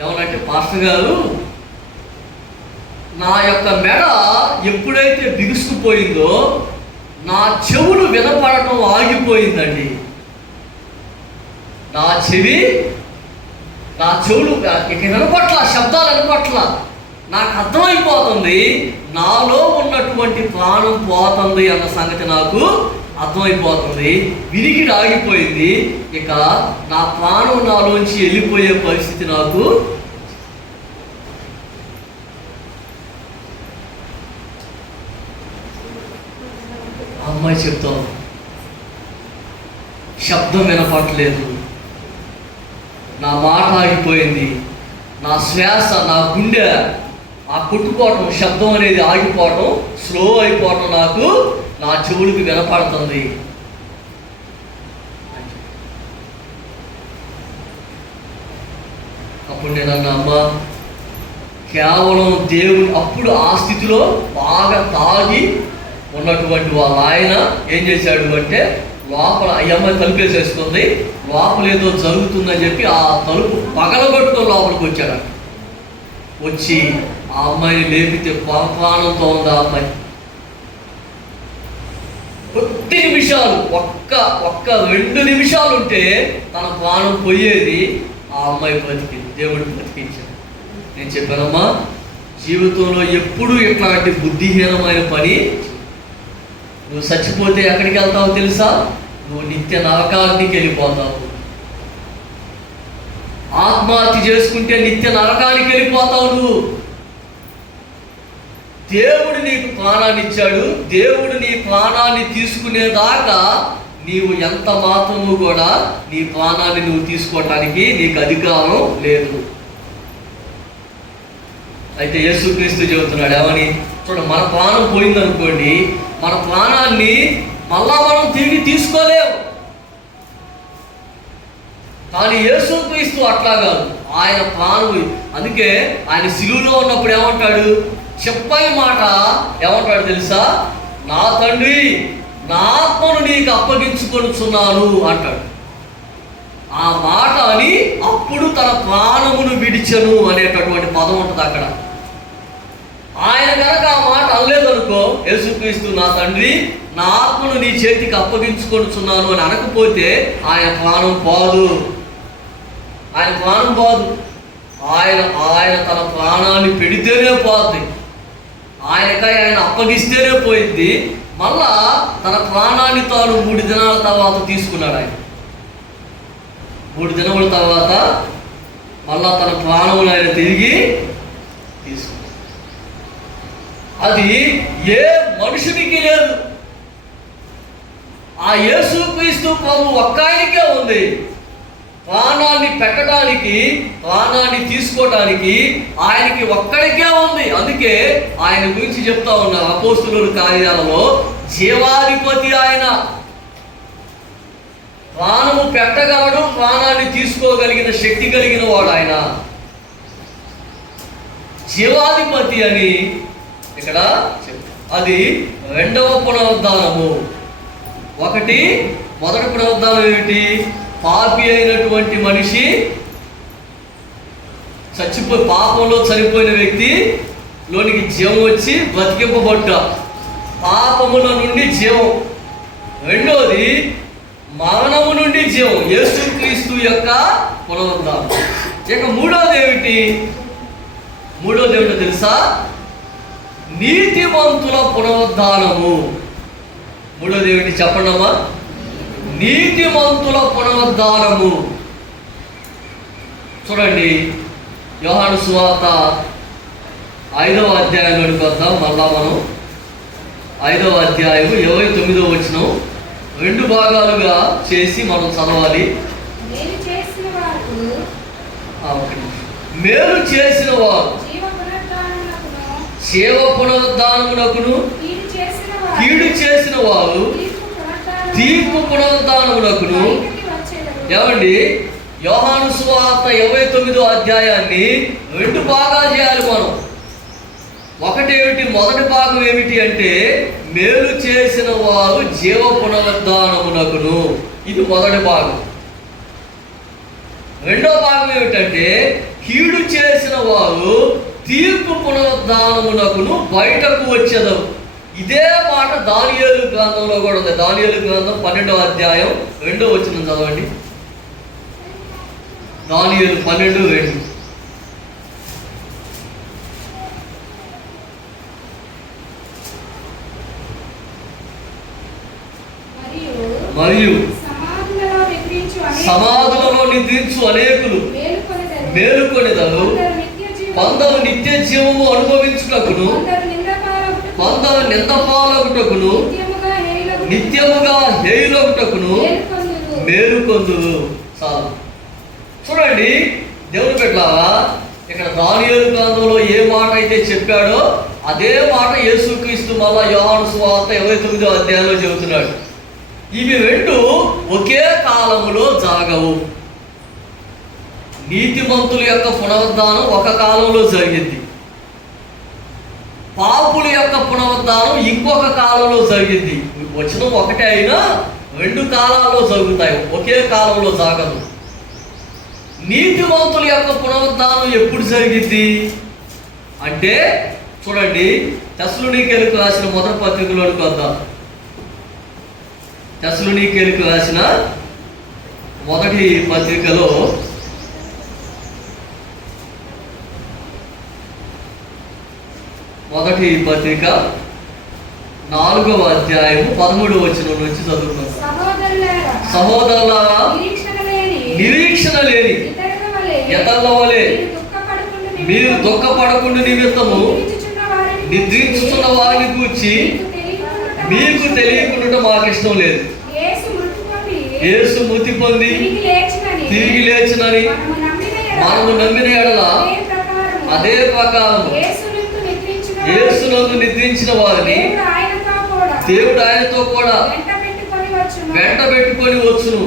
ఏమనంటే, పాస్టర్ గారు, నా యొక్క మెడ ఎప్పుడైతే బిగుసుకుపోయిందో నా చెవులు వినపడటం ఆగిపోయిందండి. నా నా చెవులు ఇక వినపట్ల, శబ్దాలు వినపట్ల. నాకు అర్థమైపోతుంది నాలో ఉన్నటువంటి ప్రాణం పోతుంది అన్న సంగతి నాకు అర్థమైపోతుంది. వినికిడి ఆగిపోయింది. ఇక నా ప్రాణం నాలోంచి వెళ్ళిపోయే పరిస్థితి నాకు. అమ్మాయి చెప్తాం, శబ్దం వినపట్లేదు, నా మాట ఆగిపోయింది, నా శ్వాస, నా గుండె ఆ కొట్టుకోవటం, శబ్దం అనేది ఆగిపోవటం, స్లో అయిపోవటం నాకు నా చెవులకు వినపడుతుంది. అప్పుడు నేను అన్నా, అమ్మ కేవలం దేవుడు. అప్పుడు ఆ స్థితిలో బాగా తాగి ఉన్నటువంటి వాళ్ళ ఆయన ఏం చేశాడు అంటే, లోపల ఈ అమ్మాయి తలుపేసేసుకుంది, లోపల ఏదో జరుగుతుందని చెప్పి ఆ తలుపు పగలగొట్టుకొని లోపలికి వచ్చాడు. వచ్చి ఆ అమ్మాయిని లేపితే ప్రాణంతో ఉంది ఆ అమ్మాయి. కొద్ది నిమిషాలు, ఒక్క 2 నిమిషాలు ఉంటే తన ప్రాణం పోయేది. ఆ అమ్మాయి బతికింది, దేవుడు బతికించాడు. నేను చెప్పానమ్మా, జీవితంలో ఎప్పుడు ఇట్లాంటి బుద్ధిహీనమైన పని. నువ్వు చచ్చిపోతే ఎక్కడికి వెళ్తావో తెలుసా? నువ్వు నిత్య నరకానికి వెళ్ళిపోతావు. ఆత్మహత్య చేసుకుంటే నిత్య నరకానికి వెళ్ళిపోతావు నువ్వు. దేవుడు నీకు ప్రాణాన్ని ఇచ్చాడు. దేవుడు నీ ప్రాణాన్ని తీసుకునేదాకా నీవు ఎంత మాత్రము కూడా నీ ప్రాణాన్ని నువ్వు తీసుకోవటానికి నీకు అధికారం లేదు. అయితే యేసుక్రీస్తు చెబుతున్నాడు ఏమని? చూడండి, మన ప్రాణం పోయిందనుకోండి, మన ప్రాణాన్ని మళ్ళా మనం తిరిగి తీసుకోలేము. కానీ యేసుక్రీస్తు అట్లా కాదు, ఆయన ప్రాణం. అందుకే ఆయన సిలువలో ఉన్నప్పుడు ఏమంటాడు? చెప్పని మాట ఏమంటాడు తెలుసా? నా తండ్రి, నా ఆత్మను నీకు అప్పగించుకొనుచున్నాను అంటాడు. ఆ మాట అని అప్పుడు తన ప్రాణమును విడిచెను అనేటటువంటి పదం ఉంటుంది అక్కడ. ఆయన కనుక ఆ మాట అనలేదనుకో, యేసుక్రీస్తు నా తండ్రి, నా ఆత్మను నీ చేతికి అప్పగించుకొనుచున్నాను అని అనకపోతే ఆయన ప్రాణం పోదు. ఆయన ప్రాణం పోదు. ఆయన తన ప్రాణాన్ని పెడితేనే పోద్ది. ఆయనకై ఆయన అప్పగిస్తేనే పోయింది. మళ్ళా తన ప్రాణాన్ని తాను 3 దినాల తర్వాత తీసుకున్నాడు. ఆయన 3 దినముల తర్వాత మళ్ళా తన ప్రాణములు ఆయన తిరిగి తీసుకున్నాడు. అది ఏ మనుషునికి లేదు. ఆ యేసుక్రీస్తు ప్రభు ఒక్క ఆయనకే ఉంది. ప్రాణాన్ని పెట్టడానికి, ప్రాణాన్ని తీసుకోవటానికి ఆయనకి ఒక్కడికే ఉంది. అందుకే ఆయన గురించి చెప్తా ఉన్నారు అపోస్తలుల కార్యాలలో, జీవాధిపతి ఆయన. ప్రాణము పెట్టగలడు, ప్రాణాన్ని తీసుకోగలిగిన శక్తి కలిగిన వాడు ఆయన. జీవాధిపతి అని ఇక్కడ అది 2వ పునరుద్ధానము. మొదటి పునరుద్ధానం ఏమిటి? పాపి అయినటువంటి మనిషి పాపంలో చనిపోయిన వ్యక్తి లోనికి జీవం వచ్చి బ్రతికింపబడ్డ, పాపముల నుండి జీవం. రెండోది మరణము నుండి జీవం, యేసుక్రీస్తు యొక్క పునరుద్ధానం. ఇక మూడోది ఏమిటో తెలుసా? నీతిమంతుల పునరుద్ధానము. మూడోది ఏమిటి చెప్పండమ్మా? నీతిమంతుల పునరుద్ధానము. చూడండి, యోహాను సువార్త 5వ అధ్యాయంలోనికి వద్దాం. మళ్ళా మనం 5వ అధ్యాయం 29వ వచనం 2 భాగాలుగా చేసి మనం చదవాలి. మేలు చేసిన వారు జీవ పునరుద్ధానమునకును, కీడు చేసిన వారు తీర్పు పునరుద్ధానమునకును. ఏమండి, యోహాను సువార్త 29వ అధ్యాయాన్ని 2 భాగాలు చేయాలి మనం. మొదటి భాగం ఏమిటి అంటే, మేలు చేసిన వారు జీవ పునరుద్ధానమునకును. ఇది మొదటి భాగం. రెండో భాగం ఏమిటంటే, కీడు చేసిన వారు తీర్పు పునరుద్ధానమునకును బయటకు వచ్చేదరు. ఇదే మాట దానియేలు గ్రంథంలో కూడా ఉంది. దానియేలు గ్రంథం 12వ అధ్యాయం 2వ వచనం చదవండి. దానియేలు 12:2. మరియు సమాధులలో నిద్రించు అనేకులు మేలుకొనెదరు, కొందరు నిత్య జీవము అనుభవించుటకును, కొందరు నిందపాలగుటకును, నిత్యముగా హేయులగుటకును మేలుకొందురు. చాలు. చూడండి దేవుని బిడ్డలారా, ఇక్కడ దానియేలు గ్రంథంలో ఏ మాట అయితే చెప్పాడో అదే మాట యేసుక్రీస్తు మళ్ళా యోహాను సువార్త 29వ అధ్యాయంలో చెబుతున్నాడు. ఇవి రెండు ఒకే కాలములో జరగవు. నీతిమంతుల యొక్క పునరుద్ధానం ఒక కాలంలో జరిగింది, పాపుల యొక్క పునరుద్ధానం ఇంకొక కాలంలో జరిగింది. వచనం ఒకటే అయినా రెండు కాలాల్లో జరుగుతాయి, ఒకే కాలంలో జరగదు. నీతిమంతుల యొక్క పునరుద్ధానం ఎప్పుడు జరిగింది అంటే, చూడండి తెస్సలోనికీయులకు రాసిన మొదటి పత్రికలోకి వద్దాం. తెస్సలోనికీయులకు రాసిన మొదటి పత్రికలో మొదటి పత్రిక 4వ అధ్యాయము 13వ వచనం నుంచి చదువుకుందాం. సహోదరులారా, నిరీక్షణ లేని ఇతరుల వలె మీరు దుఃఖపడకుండా నిమిత్తము నిద్రించుచున్న వారిని గూర్చి మీకు తెలియకుండా మాకు ఇష్టం లేదు. యేసు మృతి పొంది తిరిగి లేచినని మనము నమ్మిన ఎడల అదే ప్రకారం యేసునందు నిద్రించిన వారిని దేవుడు ఆయనతో కూడా వెంట పెట్టుకొని వచ్చును.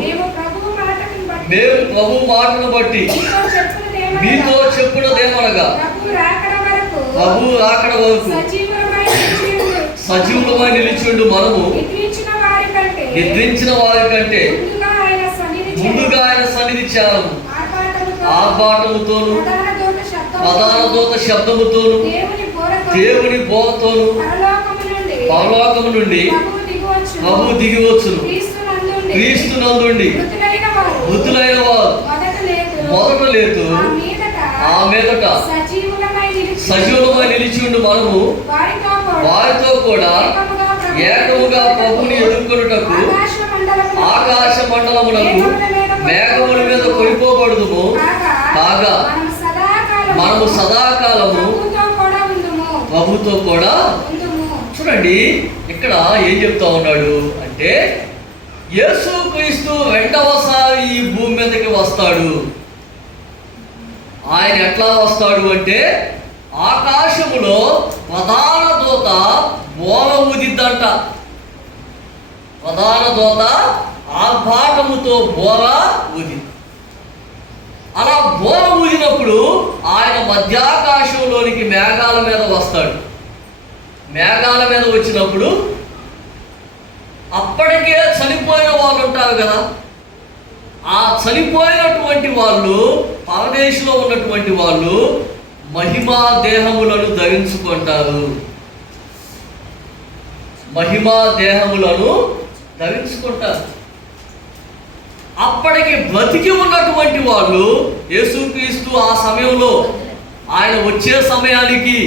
మేము ప్రభు మాటను బట్టి మీతో చెప్పున్నదేమనగా, ప్రభు రాకడ వరకు సజీవులమై నిలిచిండు మనము నిద్రించిన వారి కంటే ముందుగా ఆయన సన్నిధి చేరము. ఆర్భాటముతోను ప్రధాన దూత శబ్దముతోను దేవుని బోధతోను పరలోకము నుండి ప్రభు దిగివచ్చును. క్రీస్తునందుండి మృతులైన వారు మొదట లేదు, ఆ మీదట సజీవులమై నిలిచిండు మనము వారితో కూడా ఏకముగా ప్రభుని ఎదుర్కొనుటకు ఆకాశ మండలములకు మేఘముల మీద కొనిపోబడుదుము. కాగా మనము సదాకాలము ప్రభుతో కూడా. చూడండి ఇక్కడ ఏం చెప్తా ఉన్నాడు అంటే, యేసుక్రీస్తు రెండవసారి ఈ భూమి మీదకి వస్తాడు. ఆయన ఎట్లా వస్తాడు అంటే, ఆకాశములో ప్రధాన దూత బోర ఊదిద్దంట. ప్రధాన దూత ఆర్భాటముతో బోర ఊది. అలా బోర ఊదినప్పుడు ఆయన మధ్యాకాశంలోనికి మేఘాల మీద వస్తాడు. మేఘాల మీద వచ్చినప్పుడు అప్పటికే చనిపోయిన వాళ్ళు ఉంటారు కదా, ఆ చనిపోయినటువంటి వాళ్ళు, పరదేశంలో ఉన్నటువంటి వాళ్ళు మహిమా దేహములను ధరించుకుంటారు. మహిమా దేహములను ధరించుకుంటారు. అప్పటికి బ్రతికి ఉన్నటువంటి వాళ్ళు, యేసుక్రీస్తు ఆ సమయంలో ఆయన వచ్చే సమయానికి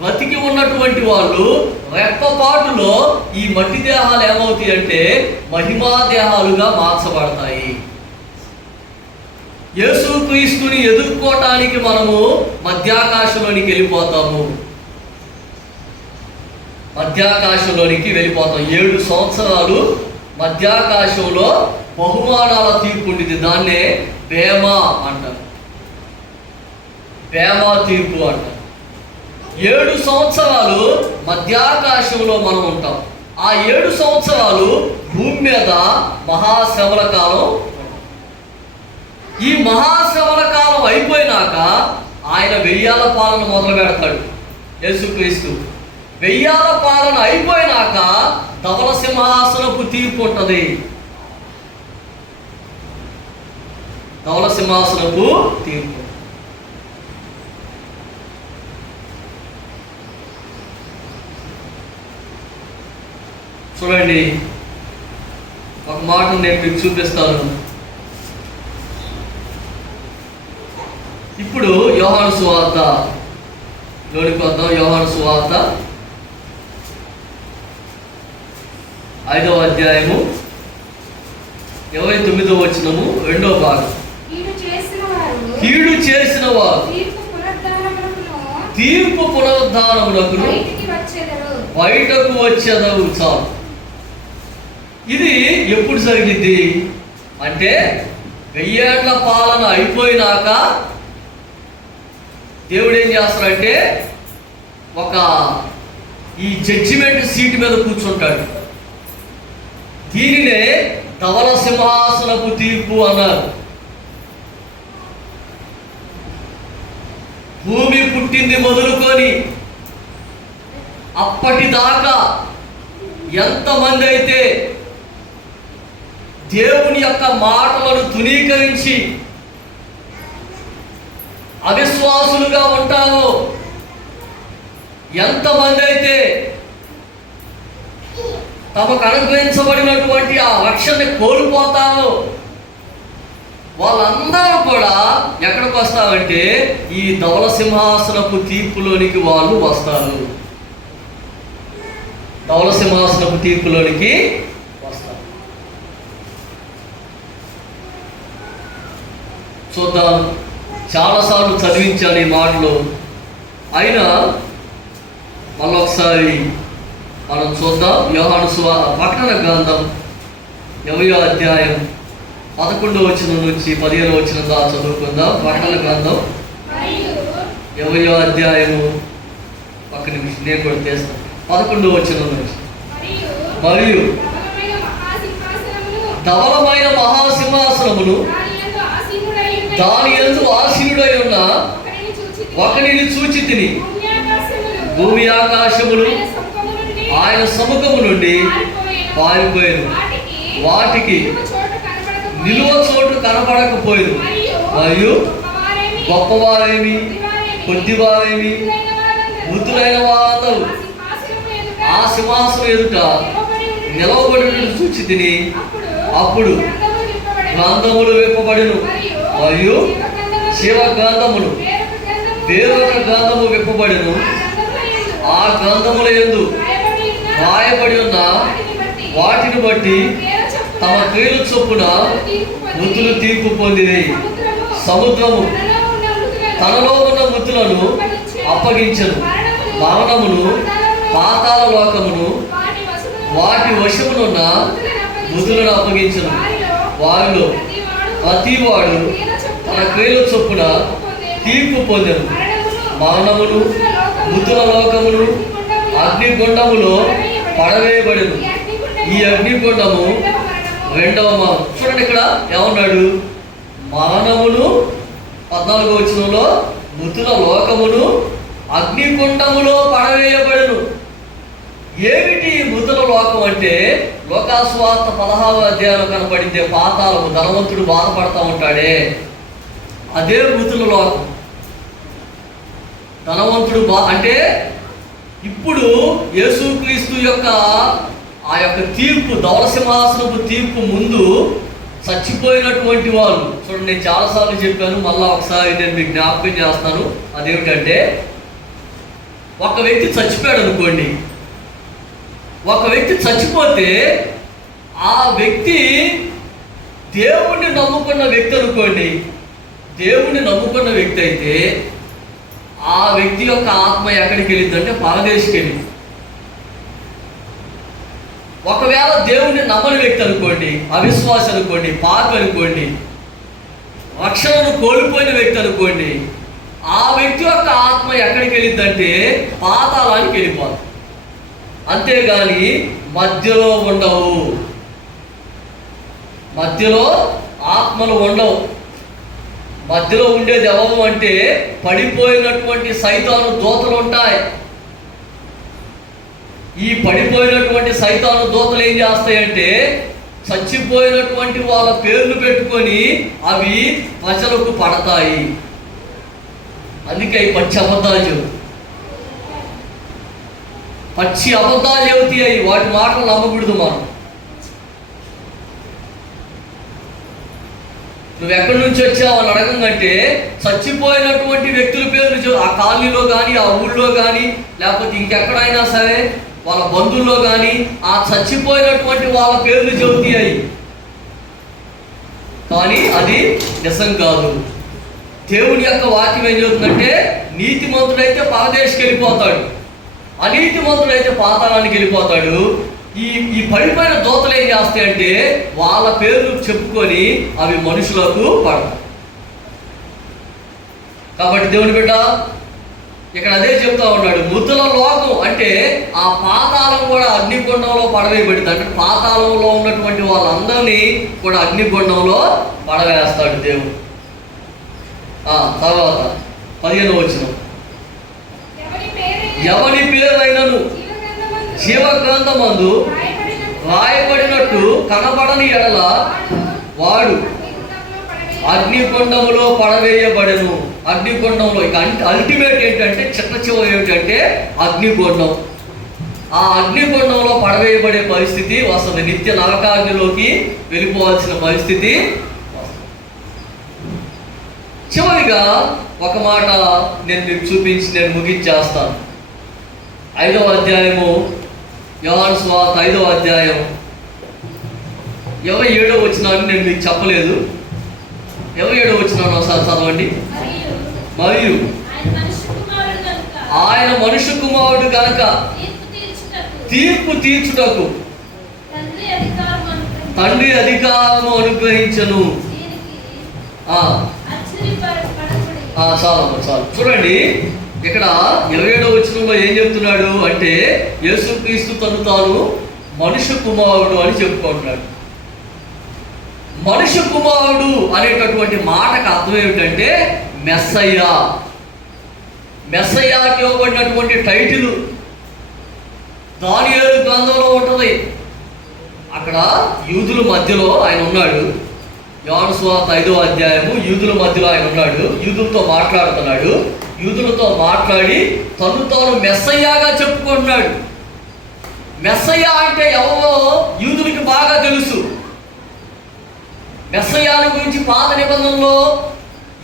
బ్రతికి ఉన్నటువంటి వాళ్ళు రెప్పపాటులో ఈ మట్టి దేహాలు ఏమవుతాయి అంటే మహిమా దేహాలుగా మార్చబడతాయి. యేసుక్రీస్తుని ఎదుర్కోవటానికి మనము మధ్యాకాశంలోనికి వెళ్ళిపోతాము. మధ్యాకాశంలోనికి వెళ్ళిపోతాం. 7 సంవత్సరాలు మధ్యాకాశంలో బహుమానాల తీర్పు ఉండేది. దాన్నే బేమా అంటారు. బేమా తీర్పు అంటారు. 7 సంవత్సరాలు మధ్యాకాశంలో మనం ఉంటాం. ఆ 7 సంవత్సరాలు భూమి మీద మహాశ్రమల కాలం. ఈ మహాశ్రమల కాలం అయిపోయినాక ఆయన 1000 పాలన మొదలు పెడతాడు. యేసుక్రీస్తు 1000 పాలన అయిపోయినాక ధవల సింహాసనపు తీర్పు ఉంటుంది. ధవల సింహాసనపు తీర్పు. చూడండి, ఒక మాట నేను మీకు చూపిస్తాను. ఇప్పుడు యోహాను సువార్త లోనికి వద్దాం. యోహాను సువార్త 5వ అధ్యాయము 29వ వచనము 2వ భాగం. కీడు చేసిన వారు తీర్పు పునరుద్ధానమునకు బయటకు వచ్చేదవు. చాలు. ఇది ఎప్పుడు జరిగింది అంటే 1000 ఏళ్ల పాలన అయిపోయినాక దేవుడు ఏం చేస్తాడంటే ఈ జడ్జిమెంట్ సీటు మీద కూర్చుంటాడు. దీనినే ధవల సింహాసనపు తీర్పు అన్నారు. భూమి పుట్టింది మొదలుకొని అప్పటిదాకా ఎంతమంది అయితే దేవుని యొక్క మాటలను తునీకరించి అవిశ్వాసులుగా ఉంటారో, ఎంతమంది అయితే తమకు అనుగ్రహించబడినటువంటి ఆ రక్షణని కోల్పోతారో, వాళ్ళందరూ కూడా ఎక్కడికి వస్తారంటే ఈ ధవల సింహాసనపు తీర్పులోనికి వాళ్ళు వస్తారు. ధవల సింహాసనపు తీర్పులోనికి వస్తారు. చూద్దాం. చాలాసార్లు చదివించాను ఈ మాటలు, అయినా మళ్ళొకసారి మనం చూద్దాం. యోహాను ప్రకటన గ్రంథం 20వ అధ్యాయం 11వ వచనం నుంచి 15వ వచనం దాకా చదువుకుందాం. ప్రకటన గ్రంథం 20వ అధ్యాయము పక్క నిమిషం నేను కూడా చేస్తాను. 11వ వచనం నుంచి. మరియు ధవలమైన మహాసింహాసనమును దాని యందు ఆసీనుడై ఉన్న ఒకరిని చూచితిని. భూమి ఆకాశములు ఆయన సముఖము నుండి పారిపోయాను, వాటికి నిలువ చోటు కనపడకపోయాను. మరియు గొప్పవారేమి కొద్దివారేమి వృద్ధులైన వారందరూ ఆ సింహాసనం ఎదుట నిలవబడి చూచితిని. అప్పుడు గ్రంథములు విప్పబడిను, మరియు శివ గ్రంథములు వేరొక గ్రంథము విప్పబడిను. ఆ గ్రంథముల యందు రాయబడి ఉన్న వాటిని బట్టి తమ క్రియల చొప్పున మృతులు తీర్పు పొందినవి. సముద్రము తనలో ఉన్న మృతులను అప్పగించను. మరణమును పాతాళ లోకమును వాటి వశమునున్న మృతులను అప్పగించను. వారిలో ప్రతివాడు తన క్రియల చొప్పున తీర్పు పొందెను. మరణమును మృతుల లోకమును అగ్నిగుండములో పడవేయబడెను. ఈ అగ్నిగుండము రెండవ మరణం. చూడండి, ఇక్కడ ఏమన్నాడు? మరణమును 14వ వచనంలో మృతుల లోకమును అగ్నిగుండములో పడవేయబడెను. ఏమిటి మృతుల లోకం అంటే? లోకాసువార్త 16వ అధ్యాయంలో కనబడిందే పాతాళము. ధనవంతుడు బాధపడతా ఉంటాడే, అదే మృతుల లోకం. ధనవంతుడు అంటే ఇప్పుడు యేసుక్రీస్తు యొక్క ఆ యొక్క తీర్పు, ధవల సింహాసనపు తీర్పు ముందు చచ్చిపోయినటువంటి వాళ్ళు. చూడండి, నేను చాలాసార్లు చెప్పాను, మళ్ళా ఒకసారి నేను మీకు జ్ఞాపకం చేస్తాను. అదేమిటంటే, ఒక వ్యక్తి చచ్చిపోయాడు అనుకోండి. ఒక వ్యక్తి చచ్చిపోతే ఆ వ్యక్తి దేవుణ్ణి నమ్ముకున్న వ్యక్తి అనుకోండి. దేవుణ్ణి నమ్ముకున్న వ్యక్తి అయితే ఆ వ్యక్తి యొక్క ఆత్మ ఎక్కడికి వెళ్ళిందంటే పరదేశికి వెళ్ళింది. ఒకవేళ దేవుణ్ణి నమ్మని వ్యక్తి అనుకోండి, అవిశ్వాసం అనుకోండి, పాపి అనుకోండి, రక్షణను కోల్పోయిన వ్యక్తి అనుకోండి, ఆ వ్యక్తి యొక్క ఆత్మ ఎక్కడికి వెళ్ళిందంటే పాతాళానికి వెళ్ళిపోతుంది. అంతేగాని మధ్యలో ఉండవు. మధ్యలో ఆత్మలు ఉండవు. మధ్యలో ఉండేది ఎవరు అంటే పడిపోయినటువంటి సైతాను దూతలు ఉంటాయి. ఈ పడిపోయినటువంటి సైతాను దూతలు ఏం చేస్తాయంటే చచ్చిపోయినటువంటి వాళ్ళ పేర్లు పెట్టుకొని అవి ప్రజలకు పడతాయి. అందుకే ఈ పచ్చి అబద్ధాలు చెబుతాయి. పచ్చి అబద్ధాలు చెబుతాయి. వాటి మాటలు నమ్మకూడదు మనం. నువ్వు ఎక్కడి నుంచి వచ్చావు అని అడగంటే చచ్చిపోయినటువంటి వ్యక్తుల పేర్లు ఆ కాలనీలో కానీ, ఆ ఊళ్ళో కానీ, లేకపోతే ఇంకెక్కడైనా సరే వాళ్ళ బంధువుల్లో కానీ ఆ చచ్చిపోయినటువంటి వాళ్ళ పేర్లు చెబుతాయి. కానీ అది నిజం కాదు. దేవుని యొక్క వాక్యం ఏం చెబుతుందంటే నీతిమంతుడైతే పరదేశికి వెళ్ళిపోతాడు, అనీతిమంతుడైతే పాతాళానికి వెళ్ళిపోతాడు. ఈ పడిపోయిన దోతలు ఏం చేస్తాయంటే వాళ్ళ పేర్లు చెప్పుకొని అవి మనుషులకు పడతాయి. కాబట్టి దేవుని బిడ్డ ఇక్కడ అదే చెప్తా ఉన్నాడు, ముద్దుల లోకం అంటే ఆ పాతాళం కూడా అగ్నిగుండంలో పడవేయబడింది. అంటే పాతాళంలో ఉన్నటువంటి వాళ్ళందరినీ కూడా అగ్నిగుండంలో పడవేస్తాడు దేవుడు. తర్వాత 15వ వచనం, ఎవరి పేరైనను జీవ గ్రంథమందు రాయబడినట్టు కనబడని ఎడల వాడు అగ్నిగుండంలో పడవేయబడెను. అగ్నిగుండంలో ఇక అల్టిమేట్ ఏంటంటే చిట్ట చివరి ఏమిటంటే అగ్నిగుండం. ఆ అగ్నిగుండంలో పడవేయబడే పరిస్థితి వస్తుంది. నిత్య నరకాగ్నిలోకి వెళ్ళిపోవాల్సిన పరిస్థితి. చివరిగా ఒక మాట నేను మీకు చూపించి నేను ముగించేస్తాను. 5వ అధ్యాయము, యోహాను సువార్త 5వ అధ్యాయం 27వ వచనాన్ని నేను మీకు చెప్పలేదు. 27వ వచనాన్ని ఒకసారి చదవండి. మరియు ఆయన మనుష్య కుమారుడు కనుక తీర్పు తీర్చుటకు తండ్రి అధికారము అనుగ్రహించను. చాలు చూడండి, ఇక్కడ 27వ వచనంలో ఏం చెప్తున్నాడు అంటే యేసుక్రీస్తు తను తాను మనుష్య కుమారుడు అని చెప్పుకుంటున్నాడు. మనుష్య కుమారుడు అనేటటువంటి మాటకు అర్థం ఏమిటంటే మెస్సయ్యా. మెస్సయ్యాకి ఇవ్వబడినటువంటి టైటిల్ దానియేలు గ్రంథంలో ఉంటుంది. అక్కడ యూదుల మధ్యలో ఆయన ఉన్నాడు. యోహాను సువార్త 5వ అధ్యాయము, యూదుల మధ్యలో ఆయన ఉన్నాడు, యూదులతో మాట్లాడుతున్నాడు. యూదులతో మాట్లాడి తను తాను మెస్సయ్యాగా చెప్పుకుంటున్నాడు. మెస్సయ్యా అంటే ఎవరో యూదులకి బాగా తెలుసు. మెస్సయ్యాను గురించి పాత నిబంధనలో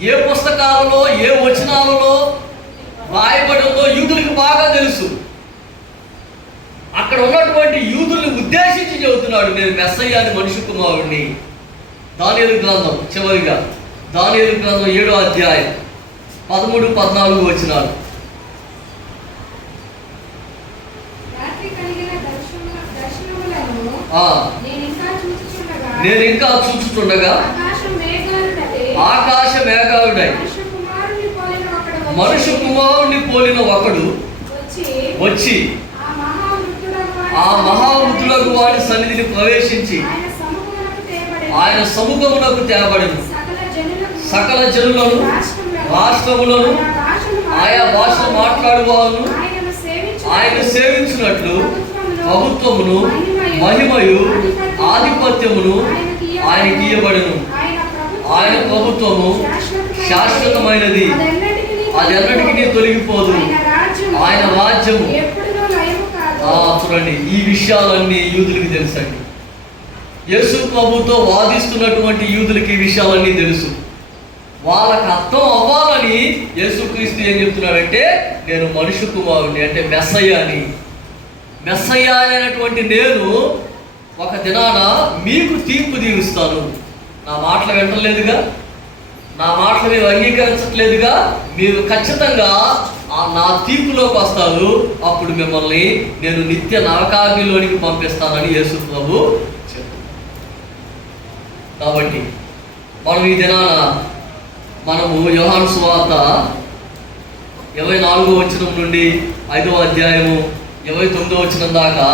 ఏ పుస్తకాలలో ఏ వచనాలలో రాయబడిందో యూదులకి బాగా తెలుసు. అక్కడ ఉన్నటువంటి యూదుల్ని ఉద్దేశించి చెబుతున్నాడు, నేను మెస్సయ్యాని మనుష్య కుమారుడిని. దానియేలు గ్రంథం చివరిగా, దానియేలు గ్రంథం 7వ అధ్యాయం 13-14 వచనాలు. నేను ఇంకా చూచుచుండగా ఆకాశ మేఘాలుడై మనుష్య కుమారుని పోలిన ఒకడు వచ్చి ఆ మహావృద్ధులకు వారి సన్నిధిని ప్రవేశించి ఆయన సముఖమునకు తేబడెను. సకల జనులను, రాష్ట్రములను, ఆయా భాషలు మాట్లాడువారు ఆయన సేవించినట్లు ప్రభుత్వమును, మహిమయు, ఆధిపత్యమును ఆయనకి ఇయ్యబడెను. ఆయన ప్రభుత్వము శాశ్వతమైనది, అది ఎన్నటికీ తొలగిపోదు. ఆయన రాజ్యము. చూడండి, ఈ విషయాలన్నీ యూదులకి తెలుసండి. యేసు ప్రభుతో వాదిస్తున్నటువంటి యూదులకి ఈ విషయాలన్నీ తెలుసు. వాళ్ళకి అర్థం అవ్వాలని యేసుక్రీస్తు ఏం చెప్తున్నాడంటే నేను మనుష్య కుమారుడిని, అంటే మెస్సయ్యాని. మెస్సయ్యా అనేటువంటి నేను ఒక దినాన మీకు తీర్పు తీరుస్తాను. నా మాటలు వింటలేదుగా, నా మాటలు మీరు అంగీకరించట్లేదుగా, మీరు ఖచ్చితంగా నా తీర్పులోకి వస్తారు. అప్పుడు మిమ్మల్ని నేను నిత్య నరకాగ్నిలోనికి పంపిస్తానని యేసు ప్రభు చెప్తారు. కాబట్టి మనం ఈ దినాన మనము యోహాను సువార్త 24వ వచనం నుండి 5వ అధ్యాయము 29వ వచనం దాకా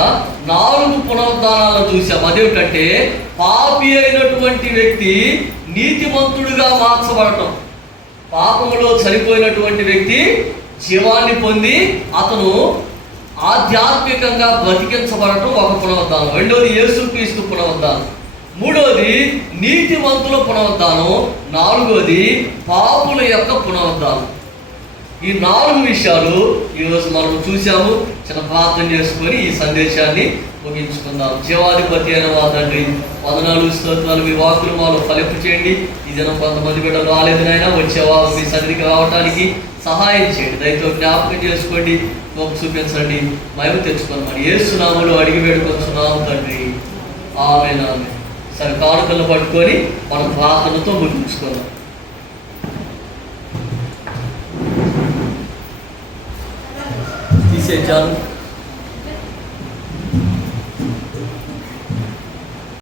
4 పునరుద్ధానాలను చూసాం. అదేమిటంటే పాపి అయినటువంటి వ్యక్తి నీతిమంతుడిగా మార్చబడటం, పాపములో చనిపోయినటువంటి వ్యక్తి జీవాన్ని పొంది అతను ఆధ్యాత్మికంగా బ్రతికించబడటం ఒక పునరుద్ధానం. రెండోది యేసుక్రీస్తు పునరుద్ధానం. మూడోది నీతిమంతుల పునరుద్ధానం. నాలుగోది పాపుల యొక్క పునరుద్ధానం. ఈ 4 విషయాలు ఈరోజు మనం చూసాము. చిన్న ప్రార్థన చేసుకొని ఈ సందేశాన్ని ముగించుకుందాం. జీవాధిపతి అయిన మా తండ్రి, వందనాలు, స్తోత్రాలు. మీ వాక్కులు మాలో ఫలింపు చేయండి. ఈ దినం కొంతమంది బిడ్డలు రాలేదు నాయన, వచ్చేవా మీ సన్నిధికి రావడానికి సహాయం చేయండి. దయతో జ్ఞాపకం చేసుకోండి, గొప్ప చూపించండి, మహిమ తెచ్చుకోండి. మరి యేసు నామములో అడిగి వేడుకొంచున్నాము తండ్రి, ఆమేన్ ఆమేన్. సరే, కానుకలను పట్టుకొని మనం ప్రార్థనతో ముగించుకుందాం. తీసేద్దాం.